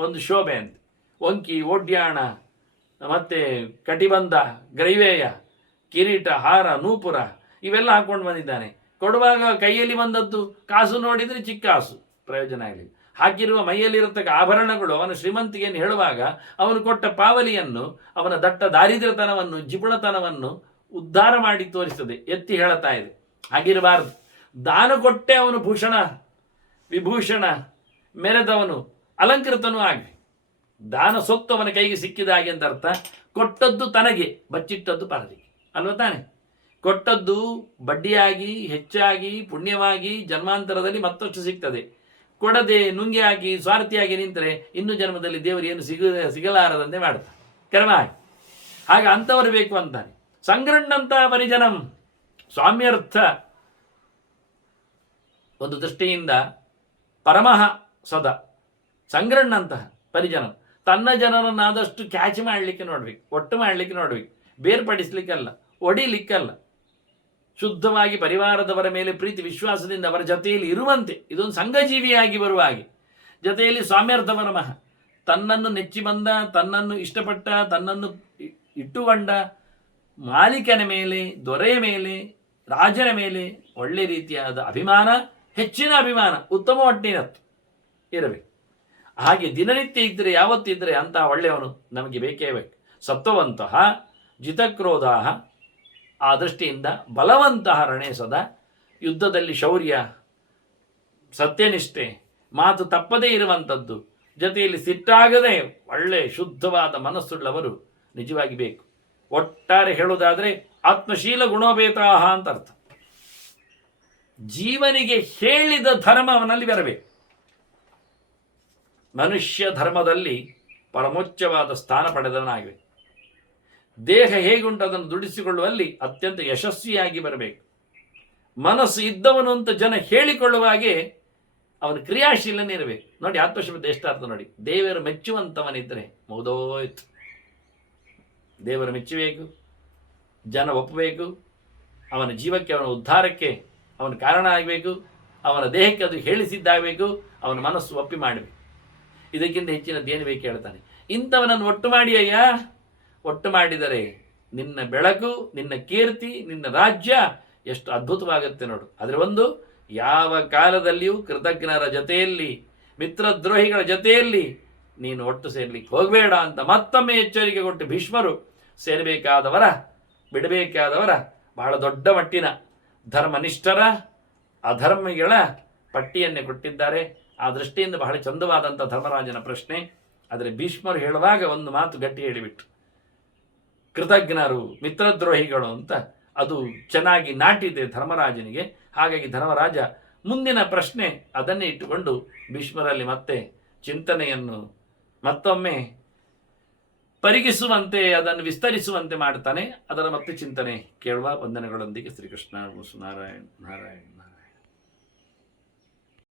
ಒಂದು ಶೋಭೆ ಅಂತ. ಒಂಕಿ, ಒಡ್ಯಾಣ, ಮತ್ತೆ ಕಟಿಬಂಧ, ಗ್ರೈವೇಯ, ಕಿರೀಟ, ಹಾರ, ನೂಪುರ ಇವೆಲ್ಲ ಹಾಕೊಂಡು ಬಂದಿದ್ದಾನೆ. ಕೊಡುವಾಗ ಕೈಯಲ್ಲಿ ಬಂದದ್ದು ಕಾಸು ನೋಡಿದರೆ ಚಿಕ್ಕ ಕಾಸು, ಪ್ರಯೋಜನ ಆಗಲಿಲ್ಲ. ಹಾಕಿರುವ ಮೈಯಲ್ಲಿರತಕ್ಕ ಆಭರಣಗಳು ಅವನ ಶ್ರೀಮಂತಿಗೆಯನ್ನು ಹೇಳುವಾಗ ಅವನು ಕೊಟ್ಟ ಪಾವಲಿಯನ್ನು, ಅವನ ದಟ್ಟ ದಾರಿದ್ರ್ಯತನವನ್ನು, ಜಿಪುಣತನವನ್ನು ಉದ್ಧಾರ ಮಾಡಿ ತೋರಿಸ್ತದೆ, ಎತ್ತಿ ಹೇಳುತ್ತಾ ಇದೆ. ಹಾಗಿರಬಾರದು. ದಾನ ಕೊಟ್ಟೆ ಅವನು ಭೂಷಣ ವಿಭೂಷಣ ಮೆರೆದವನು ಅಲಂಕೃತನೂ ಆಗಲಿ. ದಾನ ಸೊತ್ತು ಅವನ ಕೈಗೆ ಸಿಕ್ಕಿದ ಹಾಗೆ ಅಂತ ಅರ್ಥ. ಕೊಟ್ಟದ್ದು ತನಗೆ, ಬಚ್ಚಿಟ್ಟದ್ದು ಪರರಿಗೆ ಅಲ್ವ ತಾನೆ? ಕೊಟ್ಟದ್ದು ಬಡ್ಡಿಯಾಗಿ ಹೆಚ್ಚಾಗಿ ಪುಣ್ಯವಾಗಿ ಜನ್ಮಾಂತರದಲ್ಲಿ ಮತ್ತಷ್ಟು ಸಿಗ್ತದೆ. ಕೊಡದೆ ನುಂಗಿಯಾಗಿ ಸ್ವಾರ್ಥಿಯಾಗಿ ನಿಂತರೆ ಇನ್ನು ಜನ್ಮದಲ್ಲಿ ದೇವರು ಏನು ಸಿಗಲಾರದಂತೆ ಮಾಡ್ತಾನೆ ಕರ್ಮ. ಹಾಗೆ ಅಂಥವರು ಬೇಕು ಅಂತಾನೆ. ಸಂಗ್ರಣ್ಣಂತ ಪರಿಜನಂ, ಸ್ವಾಮ್ಯರ್ಥ ಒಂದು ದೃಷ್ಟಿಯಿಂದ ಪರಮಃ ಸದಾ ಸಂಗ್ರಣ್ಣಂತಹ ಪರಿಜನಂ, ತನ್ನ ಜನರನ್ನಾದಷ್ಟು ಕ್ಯಾಚ್ ಮಾಡಲಿಕ್ಕೆ ನೋಡ್ಬೇಕು, ಒಟ್ಟು ಮಾಡಲಿಕ್ಕೆ ನೋಡ್ಬೇಕು, ಬೇರ್ಪಡಿಸ್ಲಿಕ್ಕಲ್ಲ, ಒಡಿಲಿಕ್ಕಲ್ಲ. ಶುದ್ಧವಾಗಿ ಪರಿವಾರದವರ ಮೇಲೆ ಪ್ರೀತಿ ವಿಶ್ವಾಸದಿಂದ ಅವರ ಜೊತೆಯಲ್ಲಿ ಇರುವಂತೆ, ಇದೊಂದು ಸಂಘಜೀವಿಯಾಗಿ ಬರುವ ಹಾಗೆ. ಜೊತೆಯಲ್ಲಿ ಸ್ವಾಮ್ಯರ್ಥ ಪರಮಃ, ತನ್ನನ್ನು ನೆಚ್ಚಿ ಬಂದ, ತನ್ನನ್ನು ಇಷ್ಟಪಟ್ಟ, ತನ್ನನ್ನು ಇಟ್ಟುಕೊಂಡ ಮಾಲೀಕನ ಮೇಲೆ, ದೊರೆಯ ಮೇಲೆ, ರಾಜನ ಮೇಲೆ ಒಳ್ಳೆ ರೀತಿಯಾದ ಅಭಿಮಾನ, ಹೆಚ್ಚಿನ ಅಭಿಮಾನ, ಉತ್ತಮ ಒಟ್ಟಿನತ್ತು ಇರಬೇಕು. ಹಾಗೆ ದಿನನಿತ್ಯ ಇದ್ದರೆ, ಯಾವತ್ತಿದ್ದರೆ ಅಂತಹ ಒಳ್ಳೆಯವನು ನಮಗೆ ಬೇಕೇ ಬೇಕು. ಸತ್ವವಂತಹ ಜಿತಕ್ರೋಧ, ಆ ದೃಷ್ಟಿಯಿಂದ ಬಲವಂತಹ ರಣೇಸದ, ಯುದ್ಧದಲ್ಲಿ ಶೌರ್ಯ, ಸತ್ಯನಿಷ್ಠೆ, ಮಾತು ತಪ್ಪದೇ ಇರುವಂಥದ್ದು, ಜೊತೆಯಲ್ಲಿ ಸಿಟ್ಟಾಗದೆ ಒಳ್ಳೆ ಶುದ್ಧವಾದ ಮನಸ್ಸುಳ್ಳವರು ನಿಜವಾಗಿ ಬೇಕು. ಒಟ್ಟಾರೆ ಹೇಳುವುದಾದರೆ ಆತ್ಮಶೀಲ ಗುಣೋಪೇತಾಹ ಅಂತ ಅರ್ಥ. ಜೀವನಿಗೆ ಹೇಳಿದ ಧರ್ಮ ಅವನಲ್ಲಿ ಬರಬೇಕು. ಮನುಷ್ಯ ಧರ್ಮದಲ್ಲಿ ಪರಮೋಚ್ಚವಾದ ಸ್ಥಾನ ಪಡೆದವನಾಗಬೇಕು. ದೇಹ ಹೇಗುಂಟು ಅದನ್ನು ದುಡಿಸಿಕೊಳ್ಳುವಲ್ಲಿ ಅತ್ಯಂತ ಯಶಸ್ವಿಯಾಗಿ ಬರಬೇಕು. ಮನಸ್ಸು ಇದ್ದವನು ಅಂತ ಜನ ಹೇಳಿಕೊಳ್ಳುವ ಹಾಗೆ ಅವನು ಕ್ರಿಯಾಶೀಲನೇ ಇರಬೇಕು. ನೋಡಿ ಆತ್ಮಶಬ್ದ ಎಷ್ಟಾರ್ಥ ನೋಡಿ. ದೇವರು ಮೆಚ್ಚುವಂಥವನಿದ್ದರೆ ಮುಗಿದೋಯ್ತು. ದೇವರು ಮೆಚ್ಚಬೇಕು, ಜನ ಒಪ್ಪಬೇಕು, ಅವನ ಜೀವಕ್ಕೆ, ಅವನ ಉದ್ಧಾರಕ್ಕೆ ಅವನ ಕಾರಣ ಆಗಬೇಕು, ಅವನ ದೇಹಕ್ಕೆ ಅದು ಹೇಳಿಸಿದ್ದಾಗಬೇಕು, ಅವನ ಮನಸ್ಸು ಒಪ್ಪಿ ಮಾಡಬೇಕು. ಇದಕ್ಕಿಂತ ಹೆಚ್ಚಿನದ್ದೇನು ಬೇಕು ಹೇಳ್ತಾನೆ. ಇಂಥವನನ್ನು ಒಟ್ಟು ಮಾಡಿ ಅಯ್ಯ, ಒಟ್ಟು ಮಾಡಿದರೆ ನಿನ್ನ ಬೆಳಕು, ನಿನ್ನ ಕೀರ್ತಿ, ನಿನ್ನ ರಾಜ್ಯ ಎಷ್ಟು ಅದ್ಭುತವಾಗುತ್ತೆ ನೋಡು. ಅದರ ಒಂದು, ಯಾವ ಕಾಲದಲ್ಲಿಯೂ ಕೃತಜ್ಞರ ಜೊತೆಯಲ್ಲಿ, ಮಿತ್ರದ್ರೋಹಿಗಳ ಜೊತೆಯಲ್ಲಿ ನೀನು ಒಟ್ಟು ಸೇರ್ಲಿಕ್ಕೆ ಹೋಗಬೇಡ ಅಂತ ಮತ್ತೊಮ್ಮೆ ಎಚ್ಚರಿಕೆ ಕೊಟ್ಟು ಭೀಷ್ಮರು ಸೇರಬೇಕಾದವರ, ಬಿಡಬೇಕಾದವರ ಬಹಳ ದೊಡ್ಡ ಮಟ್ಟಿನ ಧರ್ಮನಿಷ್ಠರ ಅಧರ್ಮಿಗಳ ಪಟ್ಟಿಯನ್ನೇ ಕೊಟ್ಟಿದ್ದಾರೆ. ಆ ದೃಷ್ಟಿಯಿಂದ ಬಹಳ ಚಂದವಾದಂಥ ಧರ್ಮರಾಜನ ಪ್ರಶ್ನೆ. ಆದರೆ ಭೀಷ್ಮರು ಹೇಳುವಾಗ ಒಂದು ಮಾತು ಗಟ್ಟಿ ಹೇಳಿಬಿಟ್ರು, ಕೃತಜ್ಞರು ಮಿತ್ರದ್ರೋಹಿಗಳು ಅಂತ. ಅದು ಚೆನ್ನಾಗಿ ನಾಟಿದೆ ಧರ್ಮರಾಜನಿಗೆ. ಹಾಗಾಗಿ ಧರ್ಮರಾಜ ಮುಂದಿನ ಪ್ರಶ್ನೆ ಅದನ್ನೇ ಇಟ್ಟುಕೊಂಡು ಭೀಷ್ಮರಲ್ಲಿ ಮತ್ತೆ ಚಿಂತನೆಯನ್ನು ಮತ್ತೊಮ್ಮೆ ಪರಿಗಿಸುವಂತೆ, ಅದನ್ನು ವಿಸ್ತರಿಸುವಂತೆ ಮಾಡ್ತಾನೆ. ಅದರ ಮತ್ತೆ ಚಿಂತನೆ ಕೇಳುವ ವಂದನೆಗಳೊಂದಿಗೆ ಶ್ರೀಕೃಷ್ಣ ನಾರಾಯಣ ನಾರಾಯಣ.